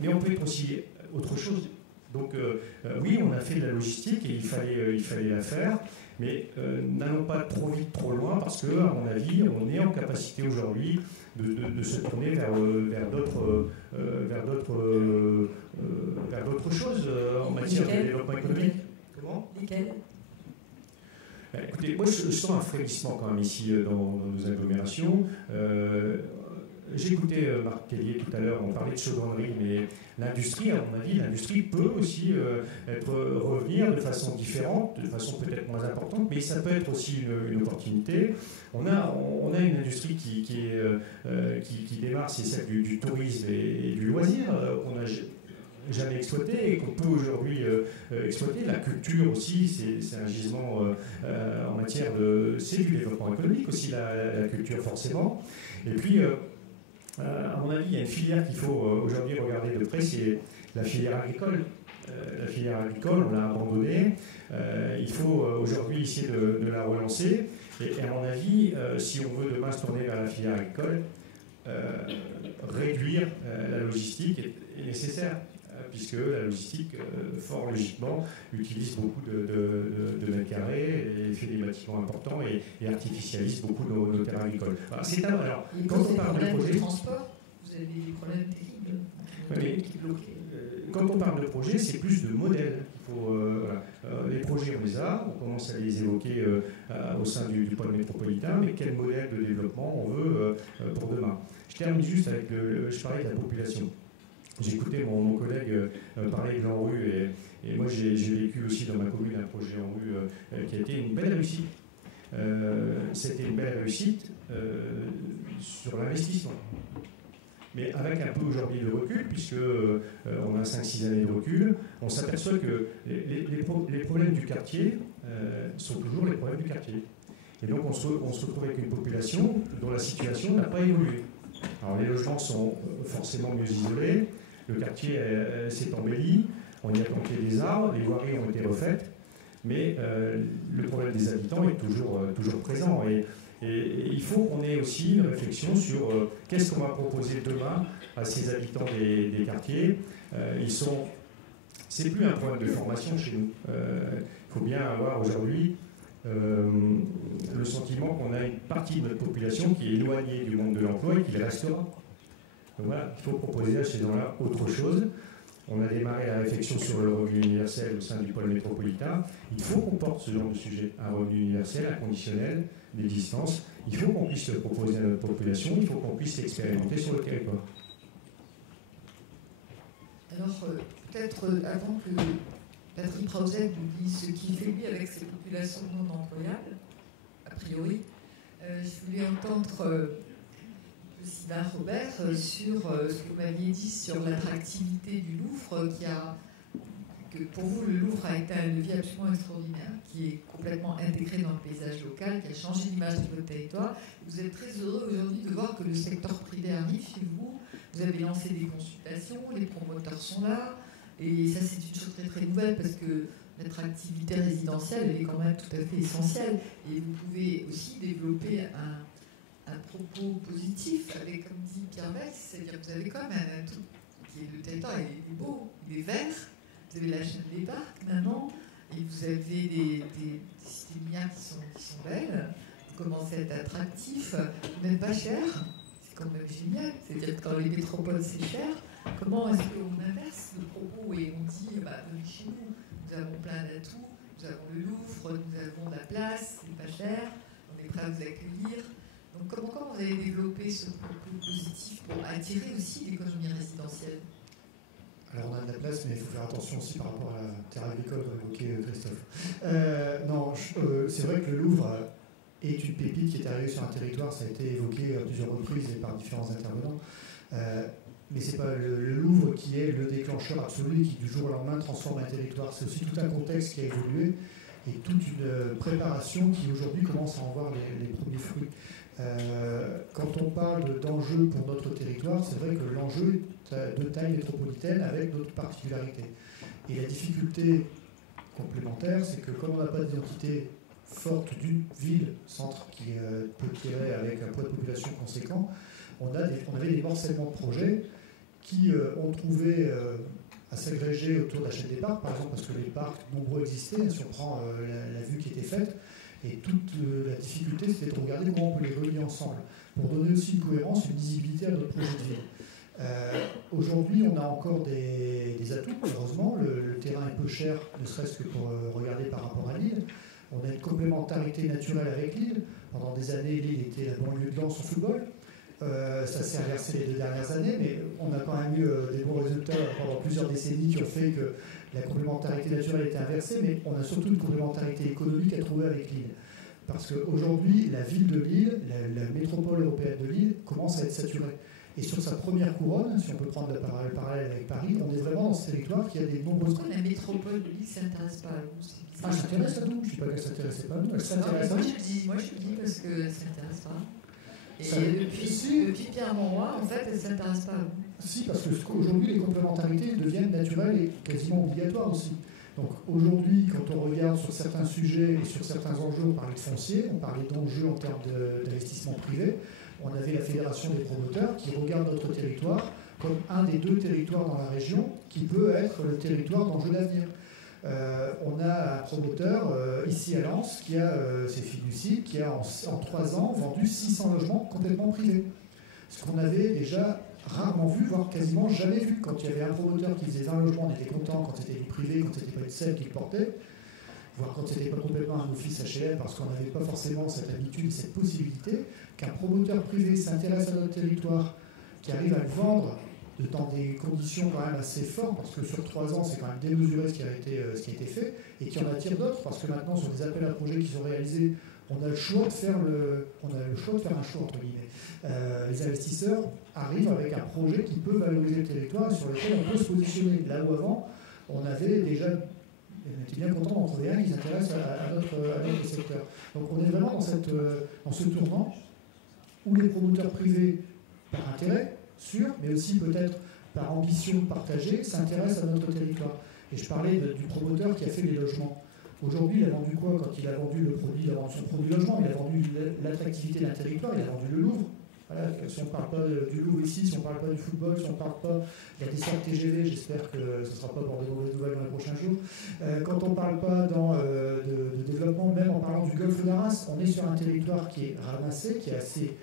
Mais on peut être aussi autre chose. Donc oui, on a fait de la logistique et il fallait la faire, mais n'allons pas trop vite, trop loin parce que, à mon avis, on est en capacité aujourd'hui de se tourner vers d'autres choses en matière de développement économique. Comment ? Lesquels ? Écoutez, moi je sens un frémissement quand même ici dans nos agglomérations. J'ai écouté Marc Tellier tout à l'heure, on parlait de chaudronnerie, mais l'industrie, à mon avis, l'industrie peut aussi revenir de façon différente, de façon peut-être moins importante, mais ça peut être aussi une opportunité. On a une industrie qui démarre, c'est celle du tourisme et du loisir. On a jamais exploité et qu'on peut aujourd'hui exploiter. La culture aussi, c'est un gisement en matière de... C'est du développement économique aussi, la culture forcément. Et puis, à mon avis, il y a une filière qu'il faut aujourd'hui regarder de près, c'est la filière agricole. La filière agricole, on l'a abandonnée. Il faut aujourd'hui essayer de la relancer. Et à mon avis, si on veut demain se tourner vers la filière agricole, réduire la logistique est nécessaire. Puisque la logistique, fort logiquement, utilise beaucoup de mètres carrés et fait des bâtiments importants et artificialise beaucoup nos terrains agricoles. Alors, quand on parle de projet... transport, vous avez des problèmes terribles qui bloquent. Quand on parle de projet, c'est plus de modèles. Les projets, on les a, on commence à les évoquer au sein du pôle métropolitain, mais quel modèle de développement on veut pour demain. Je termine juste avec je parlais de la population. J'ai écouté mon collègue parler de l'ANRU et moi j'ai vécu aussi dans ma commune un projet ANRU qui a été une belle réussite. C'était une belle réussite sur l'investissement. Mais avec un peu aujourd'hui de recul, puisqu'on a 5-6 années de recul, on s'aperçoit que les problèmes du quartier sont toujours les problèmes du quartier. Et donc on se retrouve avec une population dont la situation n'a pas évolué. Alors les logements sont forcément mieux isolés, le quartier s'est embelli, on y a planté des arbres, les voiries ont été refaites, mais le problème des habitants est toujours présent. Et il faut qu'on ait aussi une réflexion sur qu'est-ce qu'on va proposer demain à ces habitants des quartiers. C'est plus un problème de formation chez nous. Il faut bien avoir aujourd'hui le sentiment qu'on a une partie de notre population qui est éloignée du monde de l'emploi et qui le restera. Donc voilà, il faut proposer à ces gens-là autre chose. On a démarré la réflexion sur le revenu universel au sein du pôle métropolitain. Il faut qu'on porte ce genre de sujet, un revenu universel, un conditionnel d'existence. Il faut qu'on puisse le proposer à notre population, il faut qu'on puisse l'expérimenter sur le territoire. Alors, peut-être avant que Patrick Rauzet nous dise ce qu'il fait lui avec ces populations non employables, a priori, je voulais entendre Sylvain Robert sur ce que vous m'aviez dit sur l'attractivité du Louvre, que pour vous le Louvre a été un levier absolument extraordinaire, qui est complètement intégré dans le paysage local, qui a changé l'image de votre territoire. Vous êtes très heureux aujourd'hui de voir que le secteur privé arrive chez vous. Vous avez lancé des consultations, les promoteurs sont là, et ça c'est une chose très très nouvelle parce que notre activité résidentielle elle est quand même tout à fait essentielle. Et vous pouvez aussi développer un propos positif avec, comme dit Pierre Weiss, c'est-à-dire que vous avez quand même un atout qui est le territoire, il est beau, il est vert, vous avez la chaîne des parcs maintenant, et vous avez des cités minières qui sont belles, vous commencez à être attractif, vous n'êtes pas cher, c'est quand même génial, c'est-à-dire que dans les métropoles c'est cher, comment est-ce qu'on inverse le propos et on dit, venez chez nous, nous avons plein d'atouts, nous avons le Louvre, nous avons la place, c'est pas cher, on est prêt à vous accueillir. Donc comment vous avez développé ce propos positif pour attirer aussi l'économie résidentielle? Alors on a de la place, mais il faut faire attention aussi par rapport à la terre agricole évoquée Christophe. C'est vrai que le Louvre est une pépite qui est arrivée sur un territoire, ça a été évoqué à plusieurs reprises et par différents intervenants. Mais ce n'est pas le Louvre qui est le déclencheur absolu et qui du jour au lendemain transforme un territoire. C'est aussi tout un contexte qui a évolué et toute une préparation qui aujourd'hui commence à en voir les premiers fruits. Quand on parle d'enjeux pour notre territoire, c'est vrai que l'enjeu est de taille métropolitaine avec d'autres particularités. Et la difficulté complémentaire, c'est que comme on n'a pas d'identité forte d'une ville-centre qui peut tirer avec un poids de population conséquent, on avait des morcellements de projets qui ont trouvé à s'agréger autour de la chaîne des parcs, par exemple parce que les parcs nombreux existaient, si on prend la vue qui était faite, et toute la difficulté c'était de regarder comment on peut les relier ensemble, pour donner aussi une cohérence, une visibilité à notre projet de ville. Aujourd'hui on a encore des atouts, heureusement, le terrain est peu cher, ne serait-ce que pour regarder par rapport à Lille. On a une complémentarité naturelle avec Lille. Pendant des années, Lille était la banlieue de Lens au football. Ça s'est inversé les 2 dernières années, mais on a quand même eu des bons résultats pendant plusieurs décennies qui ont fait que la complémentarité naturelle était inversée, mais on a surtout une complémentarité économique à trouver avec Lille. Parce qu'aujourd'hui, la ville de Lille, la métropole européenne de Lille, commence à être saturée. Et sur sa première couronne, si on peut prendre le parallèle avec Paris, on est vraiment dans ce territoire qui a des nombreuses... Pourquoi la métropole de Lille ne s'intéresse pas à vous? Elle s'intéresse à nous, je ne dis pas qu'elle ne s'intéressait pas à nous, elle s'intéresse à nous. Moi je le dis parce qu'elle ne s'intéresse pas. Et depuis Pierre Monroy, en fait, elle ne s'intéresse pas à vous. Si, parce qu'aujourd'hui, les complémentarités deviennent naturelles et quasiment obligatoires aussi. Donc aujourd'hui, quand on regarde sur certains sujets et sur certains enjeux, on parlait de foncier, on parlait d'enjeux en termes d'investissement privé, on avait la Fédération des promoteurs qui regarde notre territoire comme un des 2 territoires dans la région qui peut être le territoire d'enjeux d'avenir. On a un promoteur ici à Lens qui a, c'est Fiducie, qui a en 3 ans vendu 600 logements complètement privés. Ce qu'on avait déjà rarement vu, voire quasiment jamais vu. Quand il y avait un promoteur qui faisait 20 logements, on était content quand c'était du privé, quand c'était pas une scène qui le portait, voire quand c'était pas complètement un office HLM, parce qu'on n'avait pas forcément cette habitude, cette possibilité, qu'un promoteur privé s'intéresse à notre territoire, qui arrive à le vendre dans des conditions quand même assez fortes, parce que sur 3 ans, c'est quand même démesuré ce qui a été fait, et qui en attire d'autres, parce que maintenant, sur des appels à projets qui sont réalisés, on a le choix de faire un choix, entre guillemets. Les investisseurs arrivent avec un projet qui peut valoriser le territoire et sur lequel on peut se positionner. Là où avant, on était bien content d'en trouver un qui s'intéresse à notre secteur. Donc on est vraiment dans ce tournant où les promoteurs privés, par intérêt sûr, mais aussi peut-être par ambition partagée, s'intéressent à notre territoire. Et je parlais du promoteur qui a fait les logements. Aujourd'hui, il a vendu quoi? Quand il a vendu le produit, il a vendu son produit logement, il a vendu l'attractivité d'un territoire, il a vendu le Louvre. Voilà, si on ne parle pas du Louvre ici, si on ne parle pas du football, si on ne parle pas de la desserte TGV, j'espère que ce ne sera pas pour des mauvaises nouvelles dans les prochains jours. Quand on ne parle pas de développement, même en parlant du golfe d'Arras, on est sur un territoire qui est ramassé, qui est assez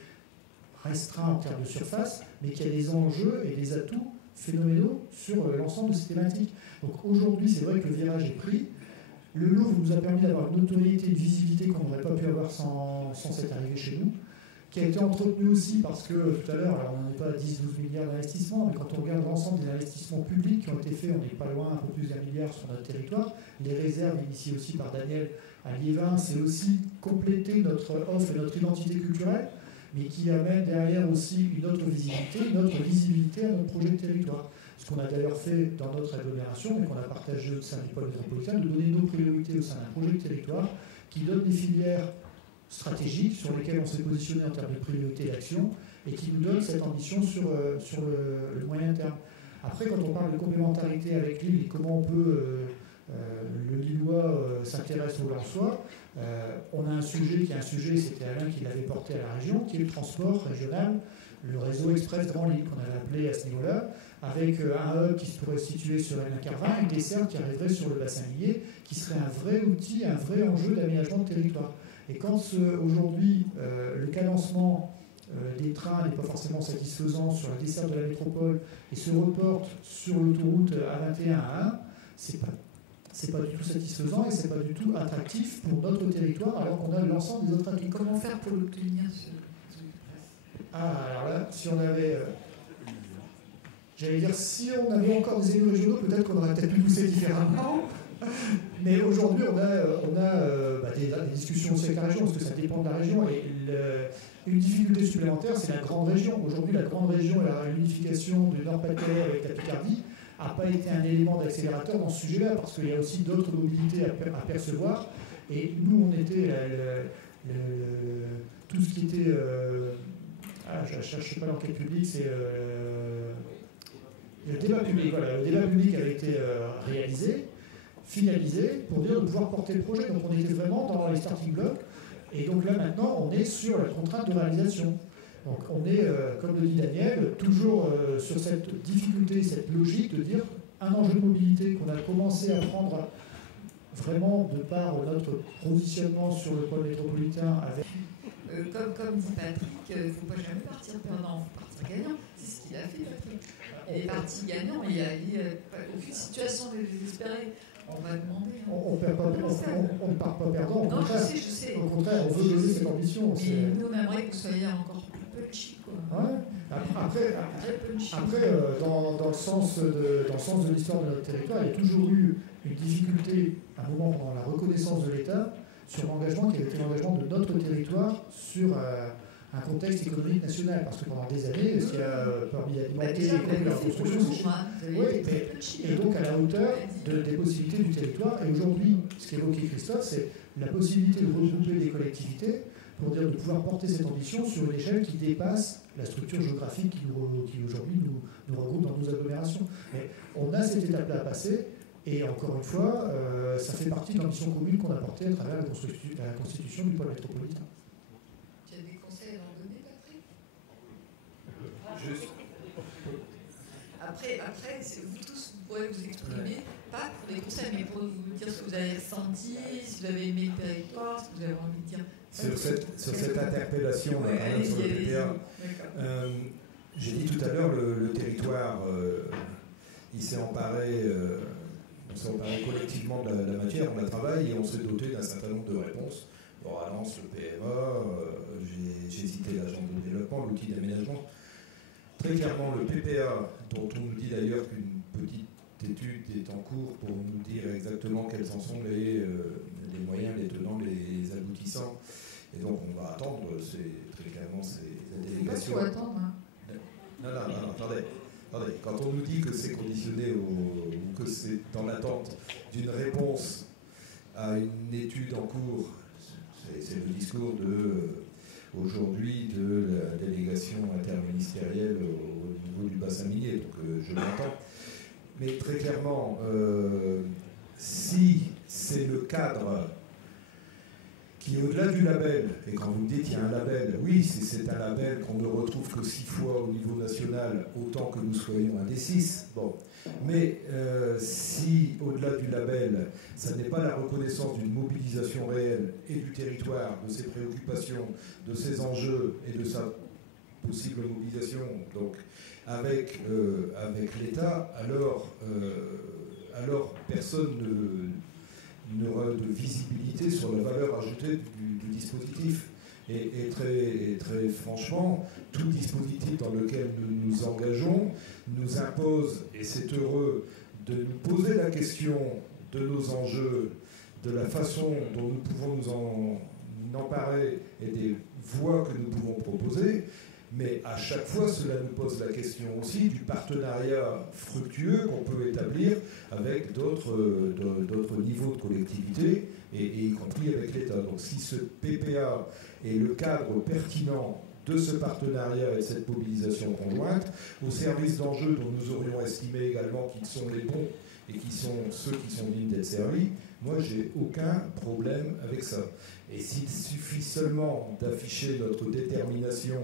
restreint en termes de surface, mais qui a des enjeux et des atouts phénoménaux sur l'ensemble de ces thématiques. Donc aujourd'hui, c'est vrai que le virage est pris. Le Louvre nous a permis d'avoir une notoriété, une visibilité qu'on n'aurait pas pu avoir sans cette arrivée chez nous, qui a été entretenu aussi parce que tout à l'heure, alors on n'en est pas à 10-12 milliards d'investissements, mais quand on regarde l'ensemble des investissements publics qui ont été faits, on n'est pas loin, un peu plus d'1 milliard sur notre territoire. Les réserves initiées aussi par Daniel à Liévin, c'est aussi compléter notre offre et notre identité culturelle, mais qui amène derrière aussi une autre visibilité à notre projet de territoire. Ce qu'on a d'ailleurs fait dans notre agglomération, et qu'on a partagé au sein du pôle métropolitain, de donner nos priorités au sein d'un projet de territoire qui donne des filières stratégiques sur lesquelles on s'est positionné en termes de priorité d'action et qui nous donne cette ambition sur le moyen terme. Après, quand on parle de complémentarité avec Lille et comment on peut, le Lillois s'intéresse au Lensois, on a un sujet qui est un sujet, c'était Alain qui l'avait porté à la région, qui est le transport régional, le réseau express Grand Lille, qu'on avait appelé à ce niveau-là, avec un hub qui se pourrait situer sur Hénin-Carvin, une desserte qui arriverait sur le bassin minier, qui serait un vrai outil, un vrai enjeu d'aménagement de territoire. Et quand aujourd'hui le cadencement des trains n'est pas forcément satisfaisant sur la desserte de la métropole et se reporte sur l'autoroute A21 à 1, c'est pas du tout satisfaisant et c'est pas du tout attractif pour notre territoire alors qu'on a l'ensemble des autres atouts. Comment faire pour l'obtenir alors là, si on avait... j'allais dire, si on avait encore des élus régionaux, peut-être qu'on aurait peut-être pu pousser différemment. Mais aujourd'hui, on a des discussions aussi avec la région, parce que ça dépend de la région. Et une difficulté supplémentaire, c'est la grande région. Aujourd'hui, la grande région et l'unification du Nord-Pas-de-Calais avec la Picardie n'a pas été un élément d'accélérateur dans ce sujet-là, parce qu'il y a aussi d'autres mobilités à percevoir. Et nous, on était tout ce qui était... je ne sais pas dans quel public, c'est... le débat public. Voilà, le débat public avait été réalisé, finalisé, pour dire de pouvoir porter le projet. Donc on était vraiment dans les starting blocks. Et donc là, maintenant, on est sur la contrainte de réalisation. Donc on est, comme le dit Daniel, toujours sur cette difficulté, cette logique de dire un enjeu de mobilité qu'on a commencé à prendre vraiment de par notre positionnement sur le pôle métropolitain avec... Comme dit Patrick, il ne faut pas jamais partir perdant, il faut partir gagnant. C'est ce qu'il a fait, Patrick. Il est parti gagnant, il n'y a aucune situation désespérée. On va demander. On ne part pas perdant. Non, je sais. Au contraire, on veut donner cette ambition. Mais nous, on aimerait que vous soyez encore plus punchy, quoi. Ouais. Après dans le sens de l'histoire de notre territoire, il y a toujours eu une difficulté, à un moment dans la reconnaissance de l'État, sur l'engagement qui avait été l'engagement de notre territoire sur un contexte économique national. Parce que pendant des années, ce qui a permis d'alimenter la construction, et donc à la hauteur des possibilités du territoire. Et aujourd'hui, ce qu'évoquait Christophe, c'est la possibilité de regrouper des collectivités pour dire de pouvoir porter cette ambition sur une échelle qui dépasse la structure géographique qui aujourd'hui nous regroupe dans nos agglomérations. Mais on a cette étape-là à passer. Et encore une fois, ça fait partie de l'ambition commune qu'on a portée à travers la constitution du pôle métropolitain. Tu as des conseils à leur donner, Patrick? Après, vous tous, vous pourrez vous exprimer, pas pour des conseils, mais pour vous dire ce que vous avez ressenti, si vous avez aimé le territoire, ce que vous avez envie de dire. Sur cette interpellation sur le PPA, j'ai dit tout à l'heure, le territoire, il s'est emparé... on s'est emparé collectivement de la matière, on la travaille et on s'est doté d'un certain nombre de réponses. Le Ralance, le PMA, j'ai cité l'agence de développement, l'outil d'aménagement. Très clairement, le PPA, dont on nous dit d'ailleurs qu'une petite étude est en cours pour nous dire exactement quels en sont les moyens, les tenants, les aboutissants. Et donc on va attendre, c'est très clairement ces délégations. Il faut attendre. Hein. Non, attendez. Quand on nous dit que c'est conditionné ou que c'est dans l'attente d'une réponse à une étude en cours, c'est le discours aujourd'hui de la délégation interministérielle au niveau du bassin minier, donc je l'entends. Mais très clairement, si c'est le cadre qui est au-delà du label. Et quand vous me dites qu'il y a un label, oui, c'est un label qu'on ne retrouve que 6 fois au niveau national, autant que nous soyons un des 6. Bon. Mais si, au-delà du label, ça n'est pas la reconnaissance d'une mobilisation réelle et du territoire, de ses préoccupations, de ses enjeux et de sa possible mobilisation donc, avec l'État, alors personne n'aura de visibilité sur la valeur ajoutée du dispositif. Et très franchement, tout dispositif dans lequel nous nous engageons nous impose, et c'est heureux, de nous poser la question de nos enjeux, de la façon dont nous pouvons nous en emparer et des voies que nous pouvons proposer. Mais à chaque fois, cela nous pose la question aussi du partenariat fructueux qu'on peut établir avec d'autres niveaux de collectivité, et y compris avec l'État. Donc si ce PPA est le cadre pertinent de ce partenariat et de cette mobilisation conjointe, au service d'enjeux dont nous aurions estimé également qu'ils sont les bons et qui sont ceux qui sont dignes d'être servis, moi, j'ai aucun problème avec ça. Et s'il suffit seulement d'afficher notre détermination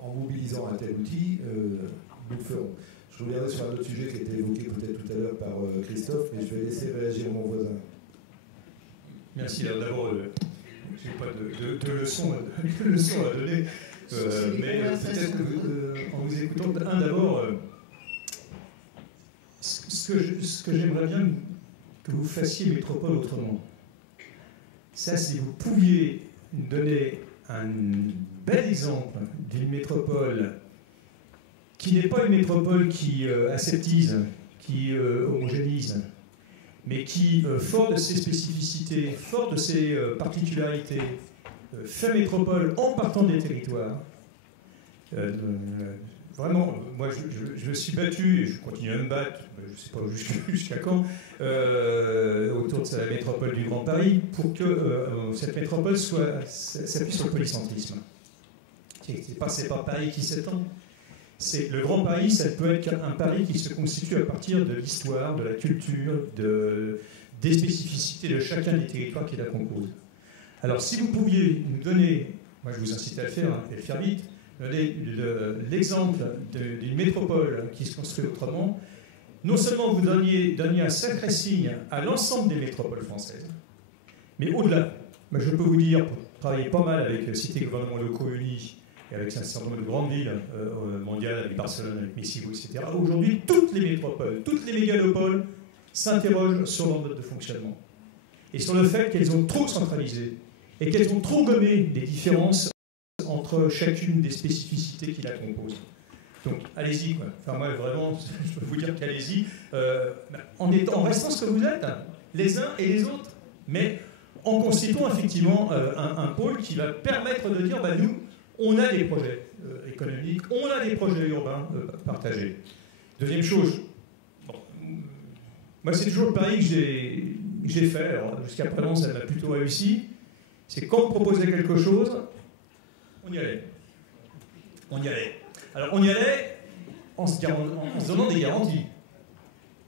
en mobilisant un tel outil, nous le ferons. Je reviendrai sur un autre sujet qui a été évoqué peut-être tout à l'heure par Christophe, mais je vais laisser réagir mon voisin. Merci. D'abord, je n'ai pas de leçons à donner, mais peut-être en vous écoutant, d'abord, ce que j'aimerais bien que vous fassiez métropole autrement, ça, si vous pouviez nous donner un bel exemple d'une métropole qui n'est pas une métropole qui aseptise, qui homogénise, mais qui, fort de ses spécificités, fort de ses particularités, fait métropole en partant des territoires. Vraiment, moi je me suis battu, et je continue à me battre, je ne sais pas jusqu'à quand, autour de la métropole du Grand Paris, pour que cette métropole s'appuie sur le polycentrisme. C'est pas Paris qui s'étend. C'est le Grand Paris, ça peut être un Paris qui se constitue à partir de l'histoire, de la culture, des spécificités de chacun des territoires qui la composent. Alors, si vous pouviez nous donner, moi je vous incite à le faire, et le faire vite, donner l'exemple d'une métropole qui se construit autrement, non seulement vous donniez un sacré signe à l'ensemble des métropoles françaises, mais au-delà. Moi, je peux vous dire, pour travailler pas mal avec Cité Gouvernements Locaux Unis, et avec un certain nombre de grandes villes mondiales, avec Barcelone, avec Mexico, etc. Aujourd'hui, toutes les métropoles, toutes les mégalopoles s'interrogent sur leur mode de fonctionnement. Et sur le fait qu'elles ont trop centralisé et qu'elles ont trop gommé des différences entre chacune des spécificités qui la composent. Donc, allez-y, quoi. Enfin, moi, vraiment, je peux vous dire qu'allez-y, en restant ce que vous êtes, les uns et les autres, mais en constituant effectivement un pôle qui va permettre de dire, nous, on a des projets économiques, on a des projets urbains partagés. Deuxième chose, moi c'est toujours le pari que j'ai fait, alors jusqu'à présent ça m'a plutôt réussi, c'est quand on proposait quelque chose, on y allait. Alors on y allait en se donnant des garanties,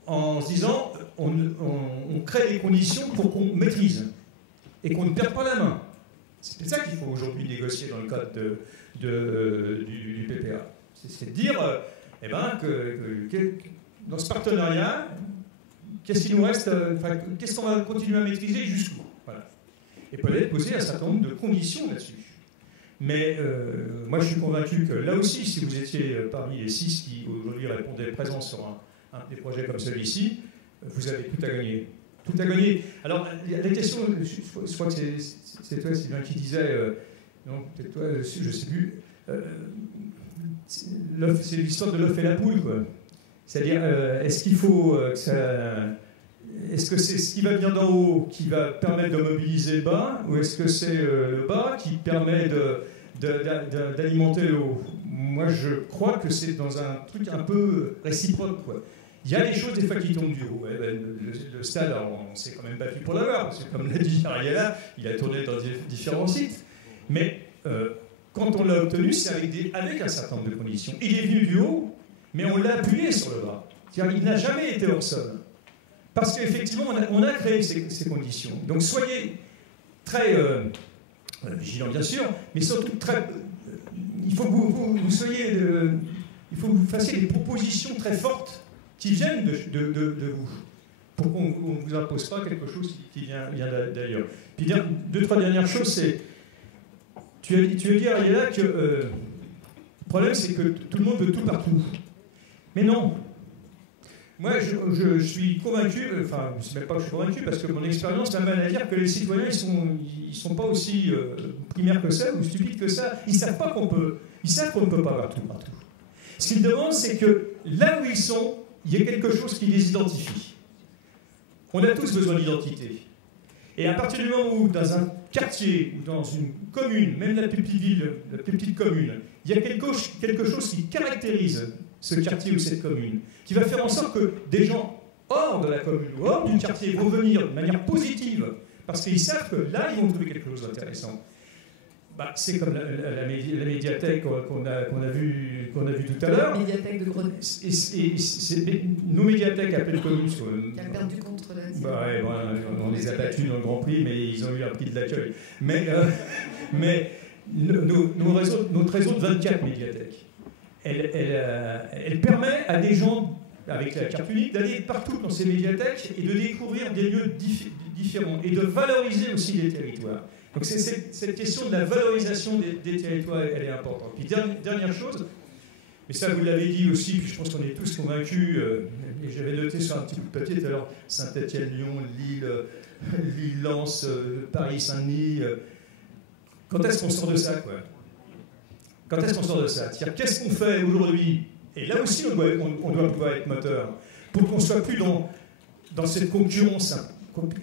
en se disant on crée des conditions pour qu'on maîtrise et qu'on ne perde pas la main. C'est ça qu'il faut aujourd'hui négocier dans le cadre du PPA. C'est de dire, que dans ce partenariat, qu'est-ce qu'il nous reste, qu'est-ce qu'on va continuer à maîtriser jusqu'où. Voilà. Et peut-être poser un certain nombre de conditions là-dessus. Mais moi, je suis convaincu que là aussi, si vous étiez parmi les 6 qui aujourd'hui répondaient présents sur un des projets comme celui-ci, vous avez tout à gagner. Tout à gagner. Alors, la question, je crois que c'est toi, Sylvain, qui disait, non, peut-être toi, je ne sais plus, c'est l'histoire de l'œuf et la poule, quoi. C'est-à-dire, est-ce qu'il faut que ça... Est-ce que c'est ce qui va venir d'en haut qui va permettre de mobiliser le bas, ou est-ce que c'est le bas qui permet d'alimenter le haut? Moi, je crois que c'est dans un truc un peu réciproque, quoi. Il y a des choses, des fois, qui tombent du haut. Le stade, alors, on s'est quand même battu pour l'avoir, parce que, comme l'a dit Ariella, il a tourné dans différents sites. Mais quand on l'a obtenu, c'est avec un certain nombre de conditions. Il est venu du haut, mais on l'a appuyé sur le bas. C'est-à-dire, il n'a jamais été hors sol. Parce qu'effectivement, on a créé ces conditions. Donc soyez très vigilants, bien sûr, mais surtout très... il faut que vous soyez... il faut que vous fassiez des propositions très fortes qui viennent de vous, pour qu'on ne vous impose pas quelque chose qui vient d'ailleurs. Puis deux, trois dernières choses, c'est... Tu as dit, Ariella, que le problème, c'est que tout le monde veut tout partout. Mais non. Moi, je suis convaincu, enfin, je ne sais même pas que je suis convaincu, parce que mon expérience m'amène à dire que les citoyens, ils sont pas aussi primaires que ça, ou stupides que ça. Ils savent qu'on ne peut pas avoir tout partout. Ce qu'ils demandent, c'est que là où ils sont, il y ait quelque chose qui les identifie. On a tous besoin d'identité. Et à partir du moment où, dans un quartier, ou dans une commune, même la plus petite ville, la plus petite commune, il y a quelque chose qui caractérise ce quartier ou cette commune, qui va faire en sorte que des gens hors de la commune ou hors du quartier vont venir de manière positive, parce qu'ils savent que là, ils vont trouver quelque chose d'intéressant. Bah, c'est comme la médiathèque qu'on a vu tout à l'heure. La médiathèque de Grenoble. Nos médiathèques à pleine commune. Qui a perdu contre la tienne. Bah ouais, on les a battus dans le Grand Prix, mais ils ont eu un prix de l'accueil. Mais notre réseau de 24 médiathèques, elle permet à des gens, avec la carte unique, d'aller partout dans ces médiathèques et de découvrir des lieux différents et de valoriser aussi les territoires. Donc cette question de la valorisation des territoires, elle est importante. Puis dernière chose, mais ça vous l'avez dit aussi, puis je pense qu'on est tous convaincus, et j'avais noté sur un petit bout de papier tout à l'heure, Saint-Étienne, Lyon, Lille, Lens, Paris, Saint-Denis. Quand est-ce qu'on sort de ça, quoi? Quand est-ce qu'on sort de ça? C'est-à-dire, qu'est-ce qu'on fait aujourd'hui? Et là aussi, on doit pouvoir être moteur, pour qu'on ne soit plus dans cette concurrence,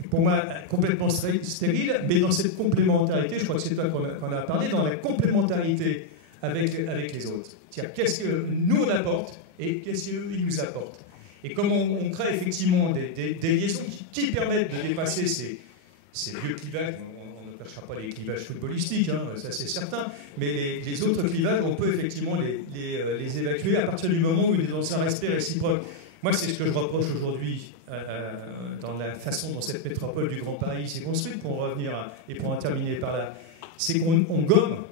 pour moi, complètement stérile, mais dans cette complémentarité, je crois que c'est toi qu'on a parlé, dans la complémentarité avec les autres. C'est-à-dire, qu'est-ce que nous on apporte et qu'est-ce qu'eux ils nous apportent. Et comment on crée effectivement des liaisons qui permettent de dépasser ces vieux clivages. On ne cachera pas les clivages footballistiques, hein, ça c'est certain, mais les autres clivages, on peut effectivement les évacuer à partir du moment où il est dans un respect réciproque. Moi, c'est ce que je reproche aujourd'hui dans la façon dont cette métropole du Grand Paris s'est construite, pour en revenir et pour en terminer par là. C'est qu'on gomme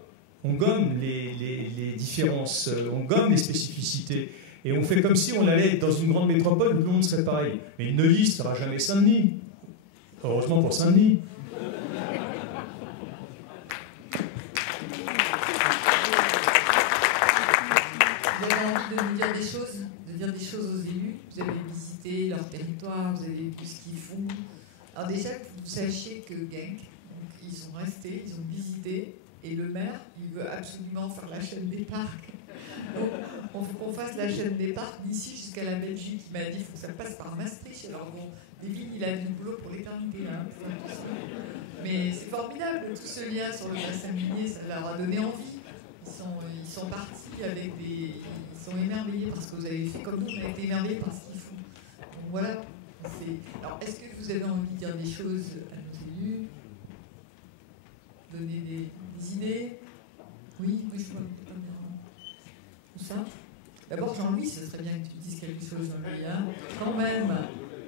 les différences, on gomme les spécificités, et on fait comme si on allait dans une grande métropole où tout le monde serait pareil. Mais Neuilly ne sera jamais Saint-Denis. Heureusement pour Saint-Denis. Vous avez envie de nous dire des choses, aux élus? Vous avez visité leur territoire, vous avez vu ce qu'ils font. Alors déjà, que vous sachiez que Genk, ils sont restés, ils ont visité, et le maire, il veut absolument faire la chaîne des parcs. Donc, on faut qu'on fasse la chaîne des parcs d'ici jusqu'à la Belgique. Il m'a dit qu'il faut que ça passe par Maastricht. Alors bon, David, il a du boulot pour l'éternité, là. Mais c'est formidable, tout ce lien sur le bassin minier, ça leur a donné envie. Ils sont partis avec des... Ils sont émerveillés par ce que vous avez fait, comme nous, on a été émerveillés par ce qu'ils font. Donc voilà. Alors, est-ce que vous avez envie de dire des choses à nos élus? Donner des idées? Oui, je vois. Tout ça. D'abord, Jean-Louis, ce serait bien que tu dises quelque chose, Jean-Louis. Hein, quand même,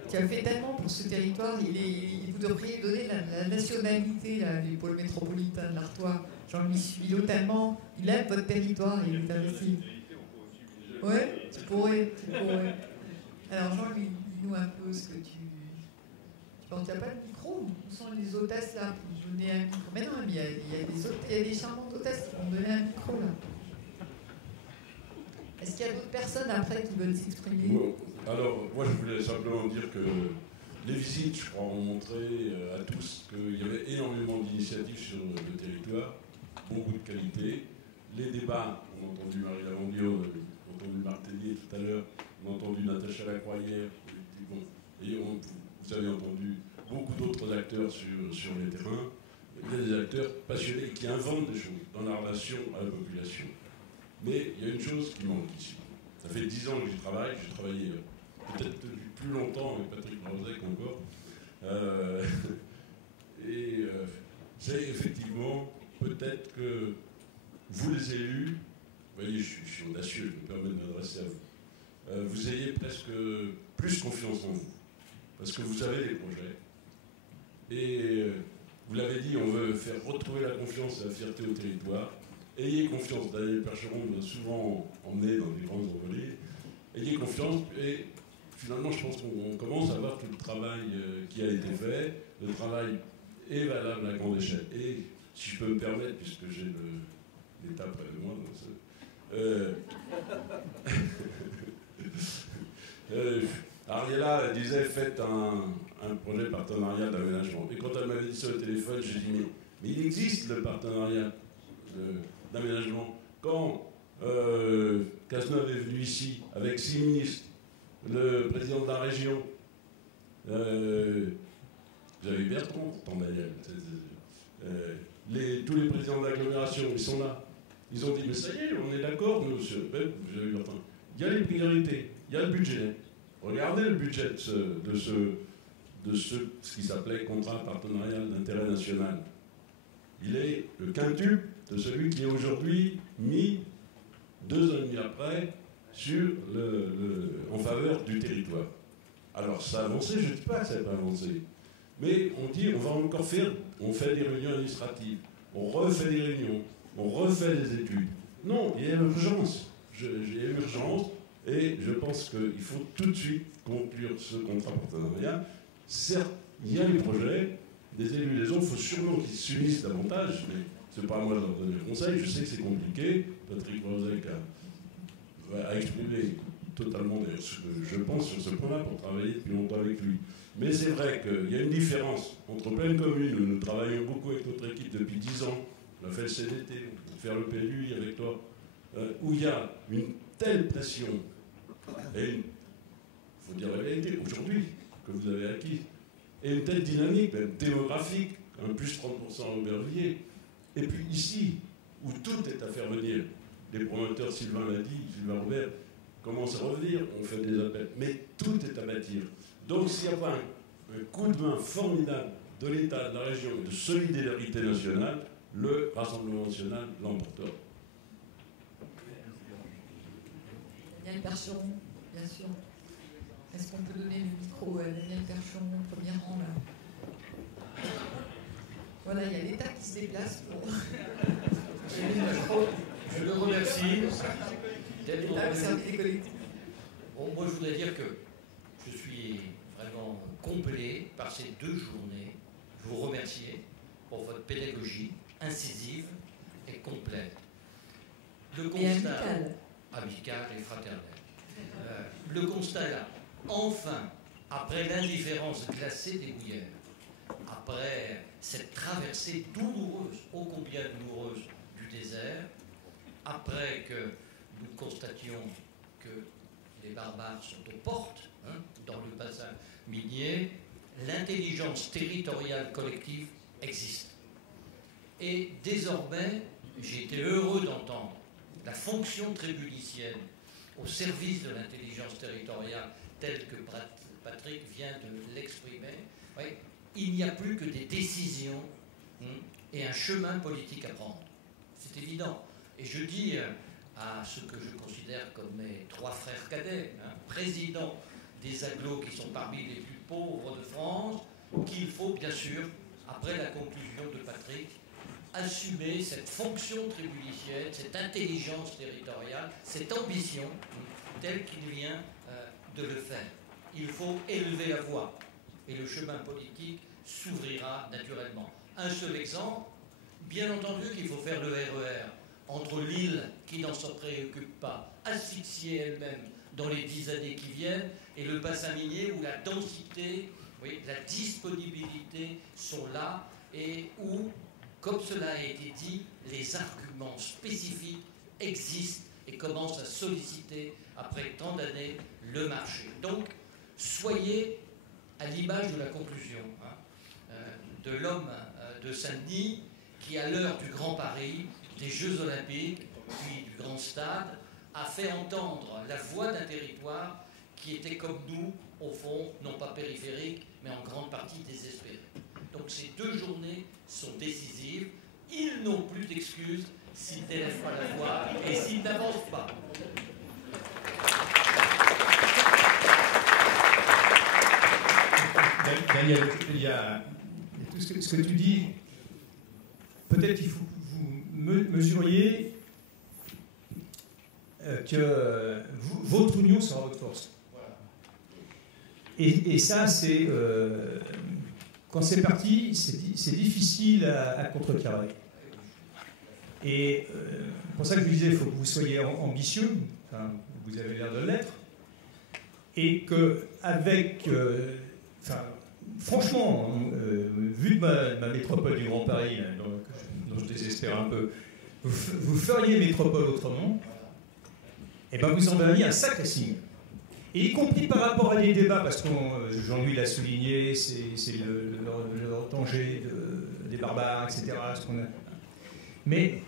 tu as fait tellement pour ce territoire. Vous devriez donner la nationalité là, du pôle métropolitain de l'Artois. Jean-Louis Subilot, tellement il aime votre territoire, il est investi. Ouais, tu pourrais. Alors, Jean-Louis, dis-nous un peu ce que tu penses. Tu n'as pas le micro? Où sont les hôtesses là pour donner un micro? Mais non, il y a des charmantes hôtesses qui vont donner un micro là. Est-ce qu'il y a d'autres personnes après qui veulent s'exprimer? Bon, alors, moi je voulais simplement dire que les visites, je crois, ont montré à tous qu'il y avait énormément d'initiatives sur le territoire, beaucoup de qualité. Les débats, on a entendu Marie Lavandiot, on a entendu Marc Tellier tout à l'heure, on a entendu Natacha Lacroyère, et vous avez entendu beaucoup d'autres acteurs sur les terrains. Il y a des acteurs passionnés qui inventent des choses dans la relation à la population. Mais il y a une chose qui manque ici. Ça fait 10 ans que j'y travaille. J'ai travaillé peut-être plus longtemps avec Patrick Rosec encore. C'est effectivement peut-être que vous les élus, vous voyez, je suis audacieux, je me permets de m'adresser à vous, vous ayez presque plus confiance en vous. parce que vous avez des projets. Et vous l'avez dit, on veut faire retrouver la confiance et la fierté au territoire. Ayez confiance. Daniel Percheron nous a souvent emmenés dans des grandes envolées. Ayez confiance. Et finalement, je pense qu'on commence à voir tout le travail qui a été fait. Le travail est valable à grande échelle. Et si je peux me permettre, puisque j'ai l'État près de moi, Ariella disait faites un projet partenariat d'aménagement. Et quand elle m'avait dit ça au téléphone, j'ai dit mais il existe le partenariat d'aménagement. Quand Cazeneuve est venu ici avec 6 ministres, le président de la région, j'avais Bertrand, Daniel, tous les présidents d'agglomération, ils sont là. Ils ont dit mais ça y est, on est d'accord, nous, monsieur. Il y a les priorités, il y a le budget. Regardez le budget de ce qui s'appelait contrat partenarial d'intérêt national. Il est le quintuple de celui qui est aujourd'hui mis 2 ans et demi après en faveur du territoire. Alors ça a avancé, je ne dis pas que ça n'a pas avancé. Mais on dit on va encore faire, on fait des réunions administratives, on refait des réunions, on refait des études. Non, il y a urgence. Il y a urgence. Et je pense qu'il faut tout de suite conclure ce contrat partenariat. Certes, il y a les projets, des élus des autres, il faut sûrement qu'ils s'unissent davantage, mais ce n'est pas à moi de leur donner le conseil, je sais que c'est compliqué. Patrick Rosec a exprimé totalement, je pense, sur ce point-là pour travailler depuis longtemps avec lui. Mais c'est vrai qu'il y a une différence entre plein de communes où nous travaillons beaucoup avec notre équipe depuis 10 ans, on a fait le CDT, on va faire le PLUI avec toi, où il y a une telle pression, et il faut dire la vérité, aujourd'hui, que vous avez acquis, et une telle dynamique, même démographique, un plus 30% à Aubervilliers, et puis ici, où tout est à faire venir, les promoteurs, Sylvain l'a dit, Sylvain Robert, commencent à revenir, on fait des appels, mais tout est à bâtir. Donc s'il n'y a pas un coup de main formidable de l'État, de la région, de solidarité nationale, le Rassemblement national l'emportera. Daniel Percheron, bien sûr. Est-ce qu'on peut donner le micro à Daniel Percheron, au premier rang là? Voilà, il y a l'État qui se déplace pour... Je le remercie d'être l'État au service des collectivités. Bon, moi je voudrais dire que je suis vraiment complet par ces 2 journées. Je vous remercie pour votre pédagogie incisive et complète. Le constat amical et fraternel. Le constat est là. Enfin, après l'indifférence glacée des Houillères, après cette traversée douloureuse, ô combien douloureuse, du désert, après que nous constations que les barbares sont aux portes, dans le bassin minier, l'intelligence territoriale collective existe. Et désormais, j'ai été heureux d'entendre la fonction trébulicienne au service de l'intelligence territoriale telle que Patrick vient de l'exprimer. Oui, il n'y a plus que des décisions et un chemin politique à prendre. C'est évident. Et je dis à ceux que je considère comme mes 3 frères cadets, présidents des agglos qui sont parmi les plus pauvres de France, qu'il faut bien sûr, après la conclusion de Patrick, assumer cette fonction trébulicienne, cette intelligence territoriale, cette ambition telle qu'il vient de le faire. Il faut élever la voix et le chemin politique s'ouvrira naturellement. Un seul exemple, bien entendu qu'il faut faire le RER entre l'île qui n'en s'en préoccupe pas, asphyxiée elle-même dans les 10 années qui viennent, et le bassin minier où la densité, la disponibilité sont là et où, comme cela a été dit, les arguments spécifiques existent et commencent à solliciter, après tant d'années, le marché. Donc, soyez à l'image de la conclusion de l'homme de Saint-Denis qui, à l'heure du Grand Paris, des Jeux Olympiques, puis du Grand Stade, a fait entendre la voix d'un territoire qui était comme nous, au fond, non pas périphérique, mais en grande partie désespéré. Donc ces 2 journées sont décisives. Ils n'ont plus d'excuses s'ils n'élèvent pas la voix et s'ils n'avancent pas. il y a tout ce que tu dis. Peut-être qu'il faut que vous mesuriez que votre union sera votre force. Et ça, c'est quand c'est parti, c'est difficile à contrecarrer. Et c'est pour ça que je disais, il faut que vous soyez ambitieux, enfin, vous avez l'air de l'être, et qu'avec, franchement, vu de ma métropole du Grand Paris, dont je désespère un peu, vous feriez métropole autrement, et ben vous enverriez un sacré signe. Et y compris par rapport à des débats, parce que Jean-Louis l'a souligné, c'est le danger des barbares, etc. Mais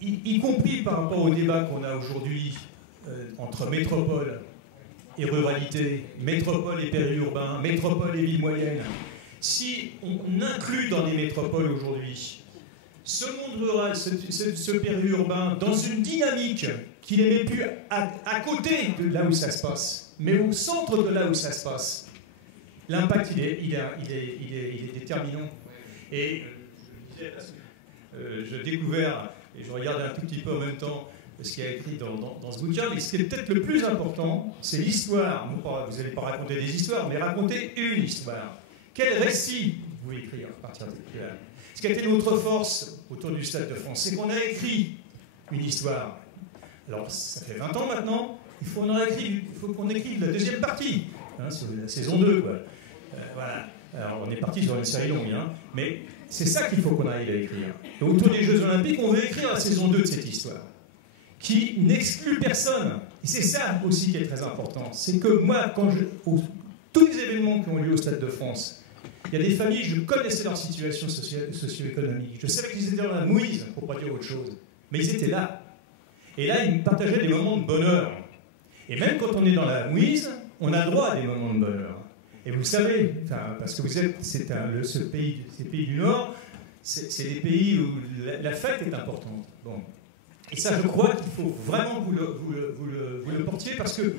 y compris par rapport au débat qu'on a aujourd'hui entre métropole et ruralité, métropole et périurbain, métropole et ville moyenne, si on inclut dans les métropoles aujourd'hui ce monde rural, ce périurbain, dans une dynamique qui les met plus à côté de là où ça se passe, mais au centre de là où ça se passe, l'impact il est déterminant. Et je découvert, et je regardais un tout petit peu en même temps ce qu'il y a écrit dans ce bouquin, mais ce qui est peut-être le plus important, c'est l'histoire. Vous n'allez pas raconter des histoires, mais raconter une histoire. Quel récit vous pouvez écrire à partir de là? Ce qui a été notre force autour du Stade de France, c'est qu'on a écrit une histoire. Alors, ça fait 20 ans maintenant, il faut qu'on écrive la deuxième partie, hein, sur la saison 2, quoi. Voilà. Alors, on est parti sur une série longue, hein, mais c'est ça qu'il faut qu'on arrive à écrire. Et autour des Jeux Olympiques, on veut écrire la saison 2 de cette histoire, qui n'exclut personne. Et c'est ça aussi qui est très important. C'est que moi, tous les événements qui ont lieu au Stade de France, il y a des familles, je connaissais leur situation socio-économique. Je savais qu'ils étaient dans la mouise, pour ne pas dire autre chose. Mais ils étaient là. Et là, ils partageaient des moments de bonheur. Et même quand on est dans la mouise, on a droit à des moments de bonheur. Et vous savez, parce que ces pays du Nord, c'est des pays où la fête est importante. Bon. Et ça, je crois qu'il faut vraiment vous le portiez, parce que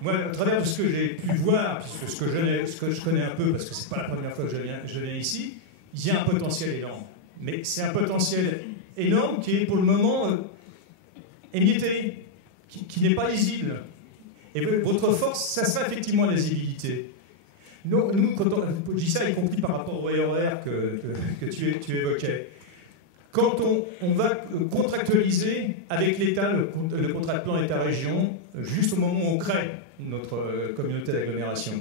moi, à travers ce que j'ai pu voir, puisque ce que je connais un peu, parce que c'est pas la première fois que je viens ici, il y a un potentiel énorme. Mais c'est un potentiel énorme qui est pour le moment émietté, qui n'est pas lisible. Et votre force, ça sera effectivement la lisibilité. Nous, quand je dis ça, y compris par rapport au RER que tu évoquais, quand on va contractualiser avec l'État, le contrat de plan État-région, juste au moment où on crée notre communauté d'agglomération,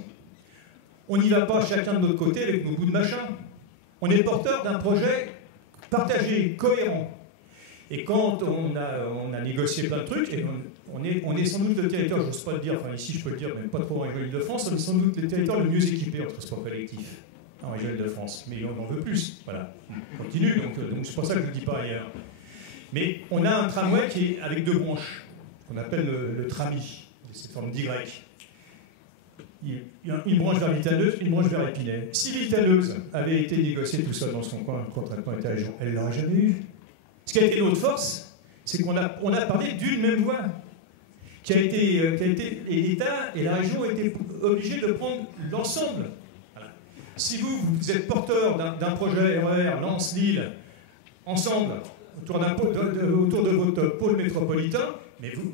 on n'y va pas chacun de notre côté avec nos bouts de machin. On est porteur d'un projet partagé, cohérent. Et quand on a négocié plein de trucs, et on est sans doute le territoire, j'ose pas le dire, enfin ici je peux le dire, mais pas trop en région Île-de-France, on est sans doute le territoire le mieux équipé en transport collectif en région Île-de-France. Mais on en veut plus, voilà. On continue, donc c'est pour ça que je ne le dis pas ailleurs. Mais on a un tramway qui est avec deux branches, qu'on appelle le trami, c'est forme d'Y. Il y a une branche vers Vitaneuse, une branche vers Épinay. Si Vitaneuse avait été négociée tout seul dans son coin, le contrat de plan État-région, elle ne l'aurait jamais eu. Ce qui a été notre force, c'est qu'on a parlé d'une même voix, et l'État et la région ont été obligés de prendre l'ensemble. Voilà. Si vous êtes porteur d'un projet RER Lens-Lille, ensemble, autour de votre pôle métropolitain, mais vous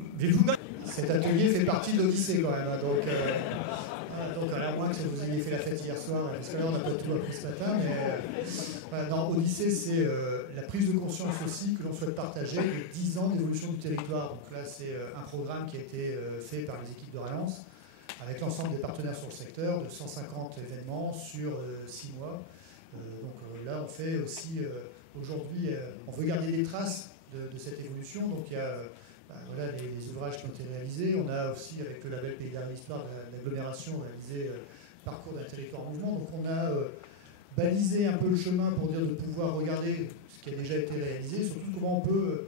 cet atelier fait partie de l'Odyssée quand même, donc à moins que vous ayez fait la fête hier soir, parce que là on n'a pas tout appris ce matin, mais dans Odyssée c'est la prise de conscience aussi que l'on souhaite partager les 10 ans d'évolution du territoire. Donc là c'est un programme qui a été fait par les équipes de Rallens, avec l'ensemble des partenaires sur le secteur, de 150 événements sur 6 mois. Donc là on fait aussi, aujourd'hui, on veut garder des traces de cette évolution, donc il y a voilà les ouvrages qui ont été réalisés. On a aussi, avec le label Pays d'Art et d'Histoire de l'agglomération, réalisé Parcours d'un territoire en mouvement. Donc on a balisé un peu le chemin pour dire de pouvoir regarder ce qui a déjà été réalisé, surtout comment on peut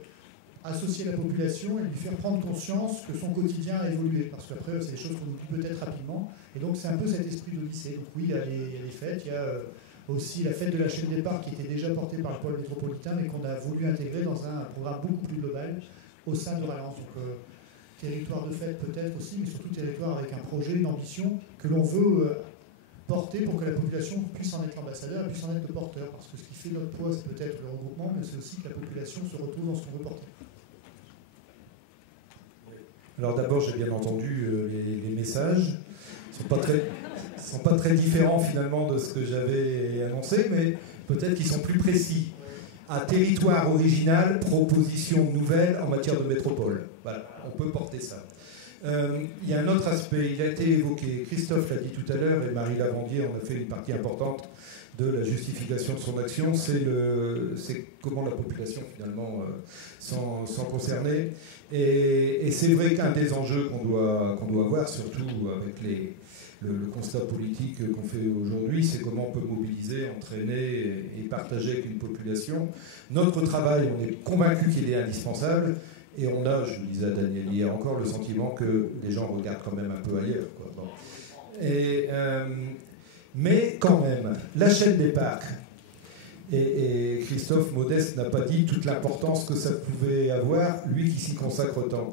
associer la population et lui faire prendre conscience que son quotidien a évolué. Parce qu'après, c'est des choses qu'on oublie peut-être rapidement. Et donc c'est un peu cet esprit d'Odyssée. Donc oui, il y a les fêtes, il y a aussi la fête de la chaîne des parcs qui était déjà portée par le pôle métropolitain, mais qu'on a voulu intégrer dans un programme beaucoup plus global au sein de Rallens. Donc territoire de fête peut-être aussi, mais surtout territoire avec un projet, une ambition que l'on veut porter pour que la population puisse en être l'ambassadeur et puisse en être le porteur. Parce que ce qui fait notre poids, c'est peut-être le regroupement, mais c'est aussi que la population se retrouve dans ce qu'on veut porter. Alors d'abord, j'ai bien entendu les messages. Ils ne sont pas très différents finalement de ce que j'avais annoncé, mais peut-être qu'ils sont plus précis. Un territoire original, proposition nouvelle en matière de métropole. Voilà, on peut porter ça. Il y a un autre aspect, il a été évoqué, Christophe l'a dit tout à l'heure, et Marie Lavandier en a fait une partie importante de la justification de son action, c'est comment la population finalement s'en concerner. Et c'est vrai qu'un des enjeux qu'on doit avoir, surtout avec le constat politique qu'on fait aujourd'hui, c'est comment on peut mobiliser, entraîner et partager avec une population. Notre travail, on est convaincu qu'il est indispensable, et on a, je le disais à Daniel hier, encore le sentiment que les gens regardent quand même un peu ailleurs, quoi. Bon. Mais quand même, la chaîne des parcs, et Christophe Modeste n'a pas dit toute l'importance que ça pouvait avoir, lui qui s'y consacre tant.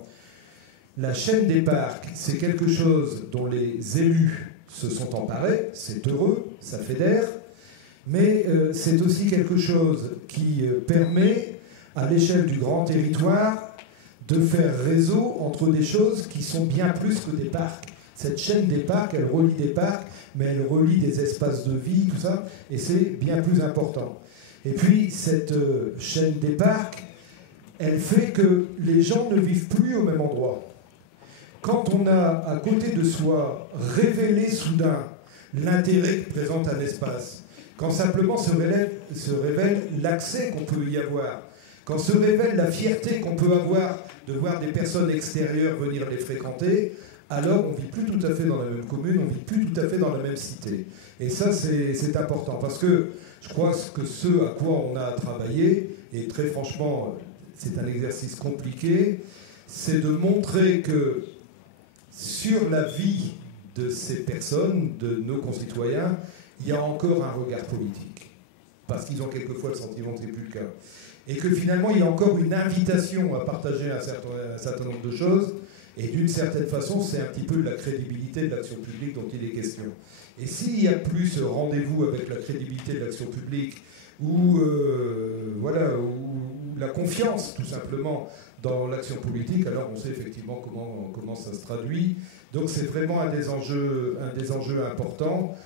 La chaîne des parcs, c'est quelque chose dont les élus se sont emparés, c'est heureux, ça fédère, mais c'est aussi quelque chose qui permet, à l'échelle du grand territoire, de faire réseau entre des choses qui sont bien plus que des parcs. Cette chaîne des parcs, elle relie des parcs, mais elle relie des espaces de vie, tout ça, et c'est bien plus important. Et puis, cette chaîne des parcs, elle fait que les gens ne vivent plus au même endroit. Quand on a à côté de soi révélé soudain l'intérêt que présente un espace, quand simplement se révèle l'accès qu'on peut y avoir, quand se révèle la fierté qu'on peut avoir de voir des personnes extérieures venir les fréquenter, alors on ne vit plus tout à fait dans la même commune, on ne vit plus tout à fait dans la même cité. Et ça, c'est important, parce que je crois que ce à quoi on a travaillé, et très franchement, c'est un exercice compliqué, c'est de montrer que sur la vie de ces personnes, de nos concitoyens, il y a encore un regard politique. Parce qu'ils ont quelquefois le sentiment que ce n'est plus le cas. Et que finalement, il y a encore une invitation à partager un certain nombre de choses. Et d'une certaine façon, c'est un petit peu de la crédibilité de l'action publique dont il est question. Et s'il n'y a plus ce rendez-vous avec la crédibilité de l'action publique, ou la confiance, tout simplement, dans l'action politique, alors on sait effectivement comment ça se traduit. Donc c'est vraiment un des enjeux importants.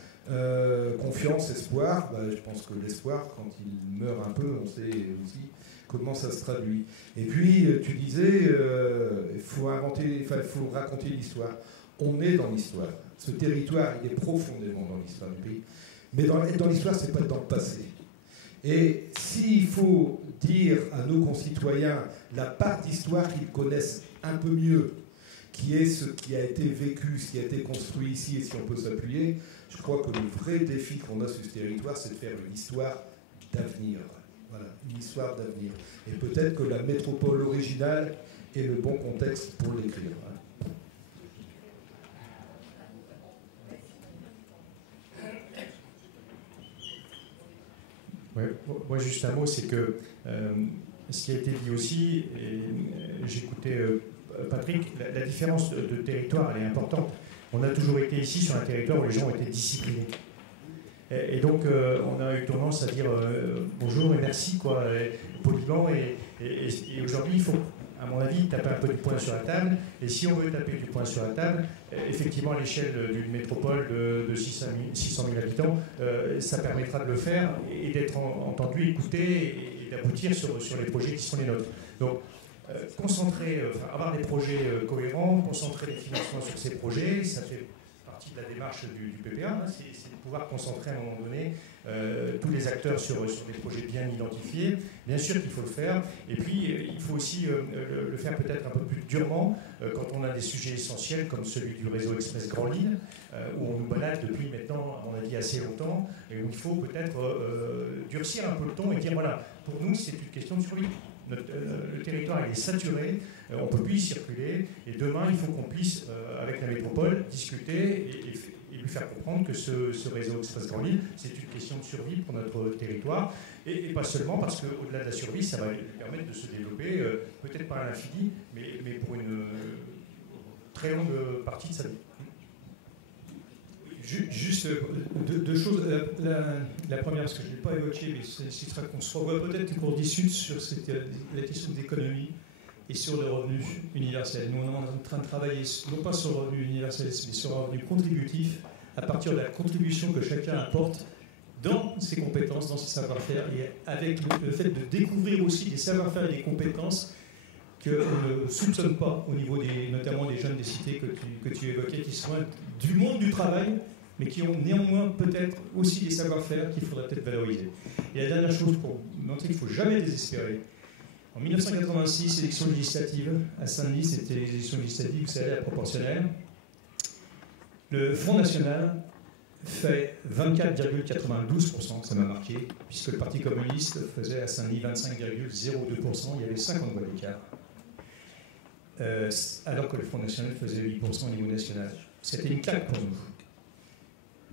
Confiance, espoir, je pense que l'espoir, quand il meurt un peu, on sait aussi comment ça se traduit. Et puis, tu disais, il faut raconter l'histoire. On est dans l'histoire. Ce territoire, il est profondément dans l'histoire du pays. Mais être dans l'histoire, c'est pas être dans le passé. Et s'il faut dire à nos concitoyens la part d'histoire qu'ils connaissent un peu mieux, qui est ce qui a été vécu, ce qui a été construit ici, et si on peut s'appuyer, je crois que le vrai défi qu'on a sur ce territoire, c'est de faire une histoire d'avenir. Voilà, une histoire d'avenir. Et peut-être que la métropole originale est le bon contexte pour l'écrire. Ouais, moi, juste un mot, c'est que ce qui a été dit aussi, et j'écoutais Patrick, la différence de territoire, elle est importante. On a toujours été ici sur un territoire où les gens ont été disciplinés. Et donc, on a eu tendance à dire bonjour et merci, quoi, poliment. Et aujourd'hui, il faut, à mon avis, taper un peu du poing sur la table. Et si on veut taper du poing sur la table, effectivement, à l'échelle d'une métropole de 600 000 habitants, ça permettra de le faire et d'être entendu, écouté et d'aboutir sur les projets qui sont les nôtres. Donc, avoir des projets cohérents, concentrer les financements sur ces projets, ça fait partie de la démarche du PPA, c'est de pouvoir concentrer à un moment donné tous les acteurs sur des projets bien identifiés. Bien sûr qu'il faut le faire, et puis il faut aussi le faire peut-être un peu plus durement quand on a des sujets essentiels comme celui du réseau Express Grand Lille, où on nous balade depuis maintenant, à mon avis, assez longtemps, et où il faut peut-être durcir un peu le ton et dire voilà, pour nous c'est une question de survie. Le territoire il est saturé, on ne peut plus y circuler, et demain il faut qu'on puisse, avec la métropole, discuter et lui faire comprendre que ce réseau Express Grand Lille, c'est une question de survie pour notre territoire, et pas seulement parce qu'au-delà de la survie, ça va lui permettre de se développer, peut-être pas à l'infini, mais pour une très longue partie de sa vie. Juste deux choses. La première, parce que je ne l'ai pas évoqué, mais c'est ça qu'on se revoit peut-être qu'on discute sur la question d'économie et sur le revenu universel. Nous, on est en train de travailler, non pas sur le revenu universel, mais sur le revenu contributif, à partir de la contribution que chacun apporte dans ses compétences, dans ses savoir-faire, et avec le fait de découvrir aussi des savoir-faire et des compétences qu'on ne soupçonne pas au niveau notamment des jeunes des cités que tu évoquais, qui sont du monde du travail, mais qui ont néanmoins peut-être aussi des savoir-faire qu'il faudrait peut-être valoriser. Et la dernière chose pour montrer qu'il ne faut jamais désespérer. En 1986, élections législatives à Saint-Denis, c'était les élections législatives, vous savez, à la proportionnelle. Le Front National fait 24,92%, ça m'a marqué, puisque le Parti communiste faisait à Saint-Denis 25,02%, il y avait 50 voix d'écart. Alors que le Front National faisait 8% au niveau national. C'était une claque pour nous.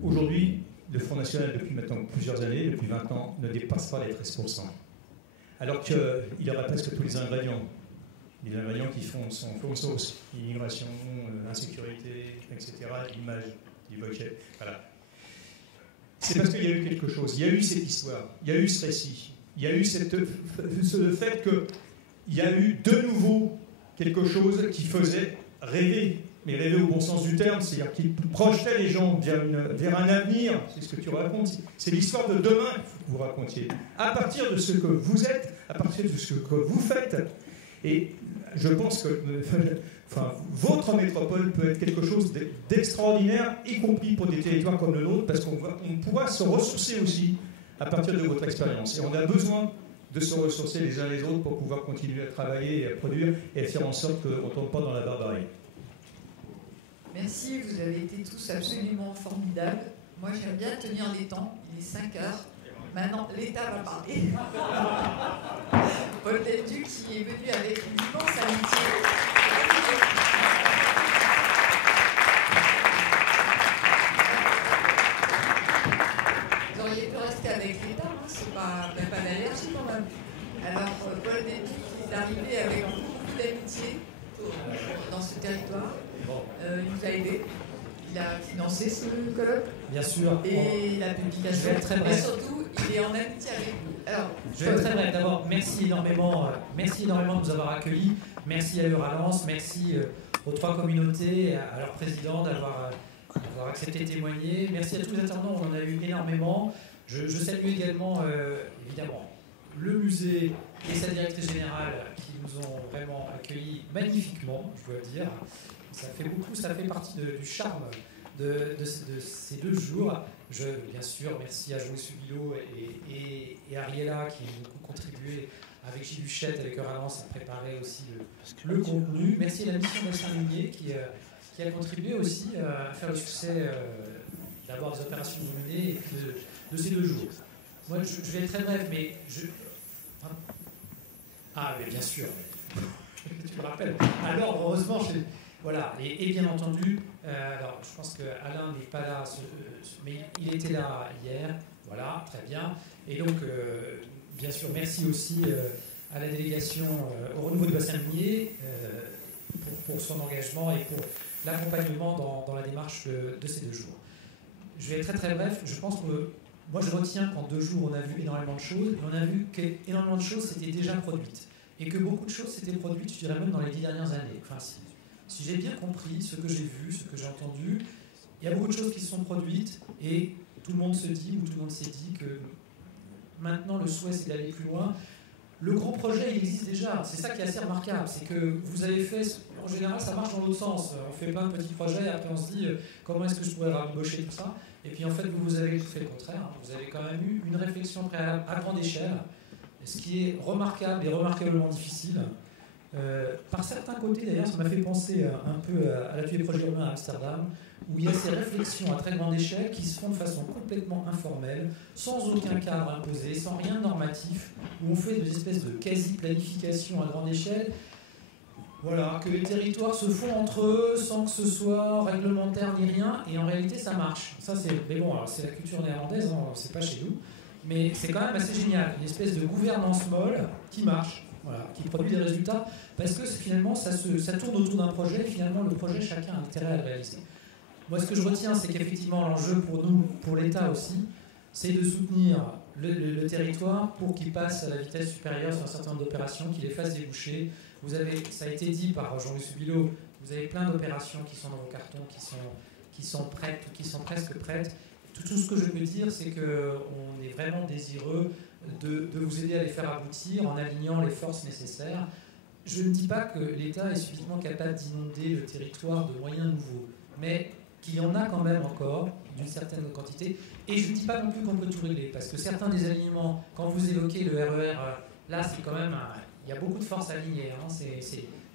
Aujourd'hui, le Front National, depuis maintenant plusieurs années, depuis 20 ans, ne dépasse pas les 13%. Alors qu'il aurait presque tous les ingrédients. Les ingrédients qui font son sauce. L'immigration, l'insécurité, etc., l'image, l'évoquait. Voilà. C'est parce qu'il y a eu quelque chose. Il y a eu cette histoire. Il y a eu ce récit. Il y a eu ce fait qu'il y a eu de nouveau quelque chose qui faisait rêver, mais rêver au bon sens du terme, c'est-à-dire qui projetait les gens vers un avenir, c'est ce que tu racontes, c'est l'histoire de demain que vous racontiez, à partir de ce que vous êtes, à partir de ce que vous faites. Et je pense que votre métropole peut être quelque chose d'extraordinaire, y compris pour des territoires comme le nôtre, parce qu'on pourra se ressourcer aussi à partir de votre expérience. Et on a besoin de se ressourcer les uns les autres pour pouvoir continuer à travailler et à produire et à faire en sorte qu'on ne tombe pas dans la barbarie. Merci, vous avez été tous absolument formidables. Moi, j'aime bien tenir les temps. Il est 5 heures. Maintenant, l'État va parler. Paul Delduc qui est venu avec une immense amitié. Vous auriez pu rester avec l'État, hein, c'est pas d'allergie quand même. Alors, Paul Delduc est arrivé avec beaucoup d'amitié dans ce territoire. Il nous a aidés. Il a financé ce colloque. Bien sûr. Et la publication. Et surtout, il est en amitié avec nous. Alors, je vais être très bref. D'abord, merci énormément de nous avoir accueillis. Merci à Euralance, merci aux 3 communautés, à leur président d'avoir accepté de témoigner. Merci à tous les intervenants, on en a eu énormément. Je salue également, évidemment, le musée et sa directrice générale qui nous ont vraiment accueillis magnifiquement, je dois dire. Ça fait beaucoup, ça fait partie du charme de ces 2 jours. Bien sûr, merci à Joël Subilo et Ariella qui ont beaucoup contribué avec Gilles Huchette, avec Euralance, à préparer aussi le contenu. Merci à la mission de Saint-Denis qui a contribué aussi à faire le succès d'avoir des opérations menées et puis de ces 2 jours. Moi, je vais être très bref, mais mais bien sûr, tu me rappelles. Alors, heureusement, voilà, et bien entendu, alors je pense qu'Alain n'est pas là, mais il était là hier, voilà, très bien. Et donc, bien sûr, merci aussi à la délégation au renouveau de bassin minier pour son engagement et pour l'accompagnement dans la démarche de ces 2 jours. Je vais être très très bref, je pense que moi je retiens qu'en 2 jours on a vu énormément de choses, et on a vu qu'énormément de choses s'étaient déjà produites, et que beaucoup de choses s'étaient produites, je dirais même dans les 10 dernières années. Enfin, si j'ai bien compris ce que j'ai vu, ce que j'ai entendu, il y a beaucoup de choses qui se sont produites et tout le monde se dit, ou tout le monde s'est dit que maintenant le souhait c'est d'aller plus loin. Le gros projet il existe déjà, c'est ça qui est assez remarquable, c'est que vous avez fait, en général ça marche dans l'autre sens, on fait plein de petits projets, après on se dit comment est-ce que je pourrais rabibocher tout ça, et puis en fait vous avez fait le contraire, vous avez quand même eu une réflexion préalable à grande échelle, ce qui est remarquable et remarquablement difficile. Par certains côtés, d'ailleurs, ça m'a fait penser un peu à l'atelier projet urbain à Amsterdam, où il y a ces réflexions à très grande échelle qui se font de façon complètement informelle, sans aucun cadre imposé, sans rien de normatif, où on fait des espèces de quasi-planification à grande échelle. Voilà, que les territoires se font entre eux sans que ce soit réglementaire ni rien, et en réalité ça marche. Ça, mais bon, alors c'est la culture néerlandaise, hein, c'est pas chez nous, mais c'est quand même assez génial, une espèce de gouvernance molle qui marche. Voilà, qui produit des résultats, parce que finalement ça tourne autour d'un projet, et finalement le projet chacun a intérêt à le réaliser. Moi, ce que je retiens, c'est qu'effectivement, l'enjeu pour nous, pour l'État aussi, c'est de soutenir le territoire pour qu'il passe à la vitesse supérieure sur un certain nombre d'opérations, qu'il les fasse déboucher. Ça a été dit par Jean-Louis Soubilot, vous avez plein d'opérations qui sont dans vos cartons, qui sont prêtes ou qui sont presque prêtes. Tout ce que je peux dire, c'est qu'on est vraiment désireux de vous aider à les faire aboutir en alignant les forces nécessaires. Je ne dis pas que l'État est suffisamment capable d'inonder le territoire de moyens nouveaux, mais qu'il y en a quand même encore d'une certaine quantité. Et je ne dis pas non plus qu'on peut tout régler, parce que certains des alignements, quand vous évoquez le RER, là, c'est quand même... il y a beaucoup de forces alignées. Hein,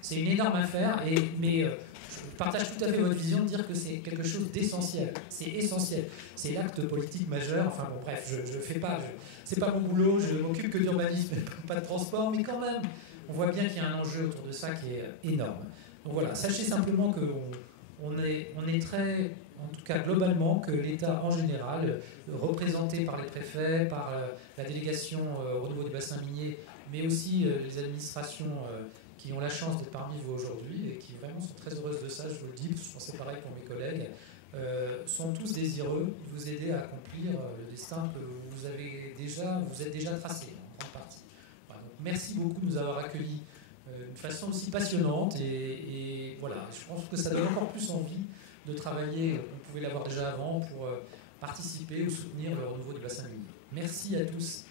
c'est une énorme affaire, mais je partage tout à fait votre vision de dire que c'est quelque chose d'essentiel. C'est essentiel. C'est l'acte politique majeur. Enfin bon, bref, je fais pas... c'est pas mon boulot, je m'occupe que d'urbanisme, pas de transport, mais quand même, on voit bien qu'il y a un enjeu autour de ça qui est énorme. Donc voilà, sachez simplement qu'on est très... En tout cas, globalement, que l'État en général, représenté par les préfets, par la délégation au niveau du bassin minier, mais aussi les administrations qui ont la chance d'être parmi vous aujourd'hui et qui vraiment sont très heureuses de ça, je vous le dis, parce que je pensais pareil pour mes collègues, sont tous désireux de vous aider à accomplir le destin que vous êtes déjà tracé en grande partie. Voilà, donc merci beaucoup de nous avoir accueillis d'une façon aussi passionnante et voilà, je pense que ça donne encore plus envie de travailler, on pouvait l'avoir déjà avant, pour participer ou soutenir le renouveau du bassin minier. Merci à tous.